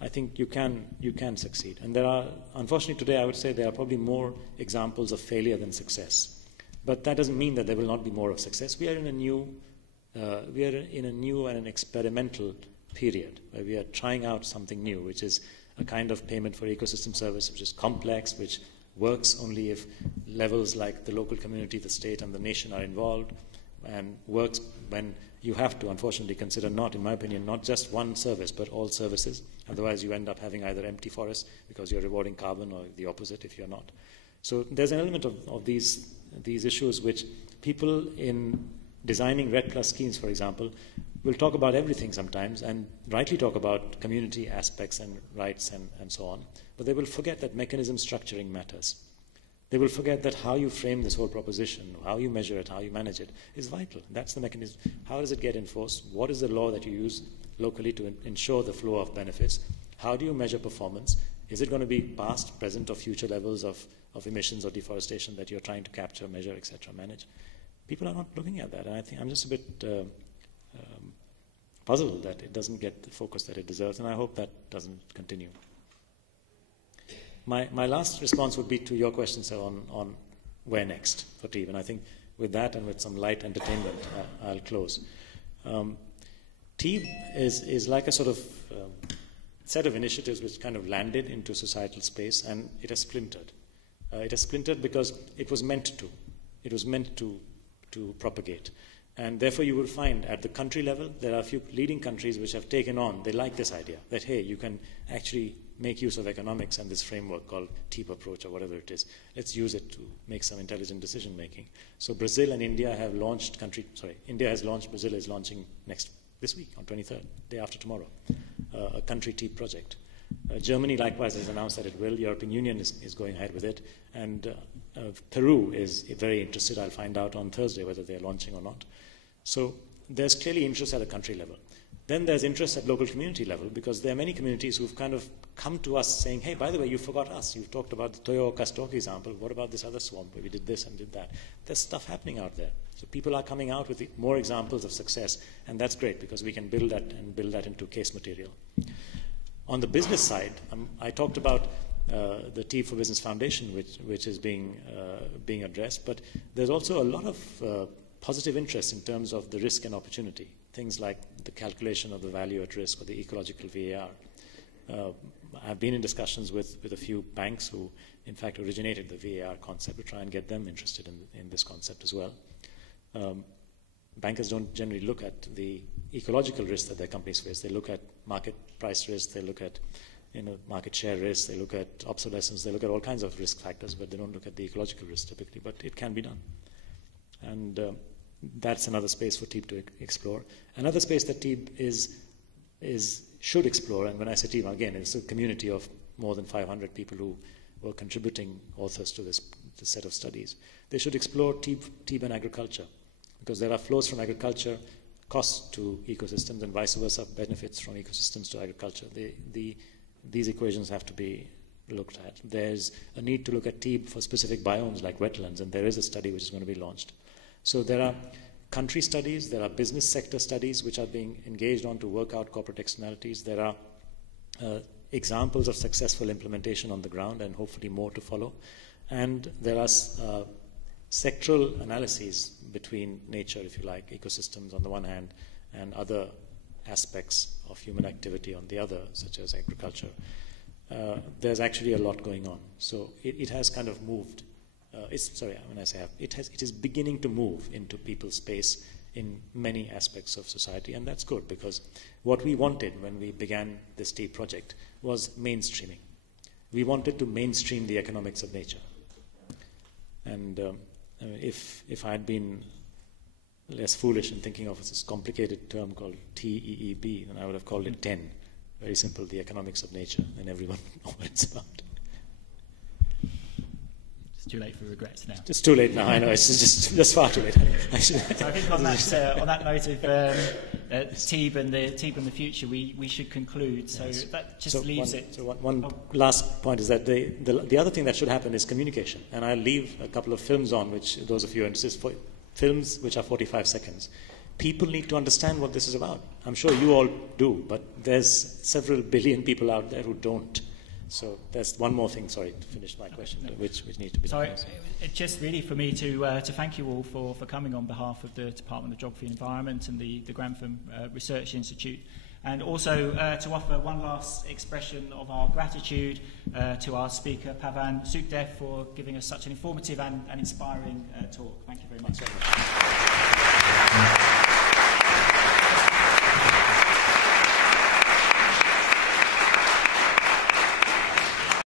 I think you can succeed. And there are, unfortunately today, I would say there are probably more examples of failure than success. But that doesn't mean that there will not be more of success. We are in a new and an experimental period where we are trying out something new, which is a kind of payment for ecosystem service, which is complex, which works only if levels like the local community, the state, and the nation are involved, and works when you have to, unfortunately, consider not, in my opinion, not just one service, but all services. Otherwise, you end up having either empty forests because you're rewarding carbon, or the opposite if you're not. So there's an element of these issues which people in designing REDD+ schemes, for example, will talk about everything sometimes and rightly talk about community aspects and rights and so on, but they will forget that mechanism structuring matters. They will forget that how you frame this whole proposition, how you measure it, how you manage it is vital. That's the mechanism. How does it get enforced? What is the law that you use locally to ensure the flow of benefits? How do you measure performance? Is it going to be past, present, or future levels of emissions or deforestation that you're trying to capture, measure, etc., manage? People are not looking at that, and I think I'm just a bit puzzled that it doesn't get the focus that it deserves, and I hope that doesn't continue. My last response would be to your question, sir, on where next for TEEB, and I think with that and with some light entertainment, I'll close. TEEB is like a sort of set of initiatives which kind of landed into societal space, and it has splintered. It has splintered because it was meant to. It was meant to propagate. And therefore you will find at the country level, there are a few leading countries which have taken on, they like this idea, that hey, you can actually make use of economics and this framework called Teeb Approach or whatever it is. Let's use it to make some intelligent decision making. So Brazil and India have launched India has launched, Brazil is launching this week on 23rd, day after tomorrow, a country Teeb project. Germany likewise has announced that it will. European Union is going ahead with it. And Peru is very interested. I'll find out on Thursday whether they're launching or not. So there's clearly interest at a country level. Then there's interest at local community level, because there are many communities who've kind of come to us saying, hey, by the way, you forgot us. You've talked about the Toyo Kastok example. What about this other swamp where we did this and did that? There's stuff happening out there. So people are coming out with more examples of success, and that's great because we can build that and build that into case material. On the business side, I talked about the TEEB for Business Foundation, which is being addressed, but there's also a lot of positive interest in terms of the risk and opportunity, things like the calculation of the value at risk or the ecological VAR. I've been in discussions with a few banks who, in fact, originated the VAR concept to try and get them interested in this concept as well. Bankers don't generally look at the ecological risk that their companies face. They look at market price risk, they look at market share risk, they look at obsolescence, they look at all kinds of risk factors, but they don't look at the ecological risk typically, but it can be done. And that's another space for TEEB to explore. Another space that TEEB should explore, and when I say TEEB, again, it's a community of more than 500 people who were contributing authors to this set of studies. They should explore TEEB and agriculture, because there are flows from agriculture, costs to ecosystems, and vice versa, benefits from ecosystems to agriculture. These equations have to be looked at. There's a need to look at TEEB for specific biomes like wetlands, and there is a study which is going to be launched. So there are country studies, there are business sector studies which are being engaged on to work out corporate externalities. There are examples of successful implementation on the ground, and hopefully more to follow. And there are sectoral analyses between nature, if you like, ecosystems on the one hand, and other aspects of human activity on the other, such as agriculture. There's actually a lot going on. So it has kind of moved. It is beginning to move into people's space in many aspects of society, and that's good, because what we wanted when we began this TEEB project was mainstreaming. We wanted to mainstream the economics of nature. And if I had been less foolish in thinking of this complicated term called TEEB, then I would have called it 10. Very simple, the economics of nature, and everyone would know what it's about. It's too late for regrets now. It's too late now, I know, it's just far too late. So I think on that note of TEEB and the future, we should conclude. So yes. That just leaves it. So one last point is that the other thing that should happen is communication. And I'll leave a couple of films on, which those of you who are interested, for films which are 45 seconds. People need to understand what this is about. I'm sure you all do, but there's several billion people out there who don't. So there's one more thing, sorry, to finish my question, which needs to be done. It's just really for me to thank you all for coming on behalf of the Department of Geography and Environment and the Grantham Research Institute. And also to offer one last expression of our gratitude to our speaker, Pavan Sukhdev, for giving us such an informative and inspiring talk. Thank you very much.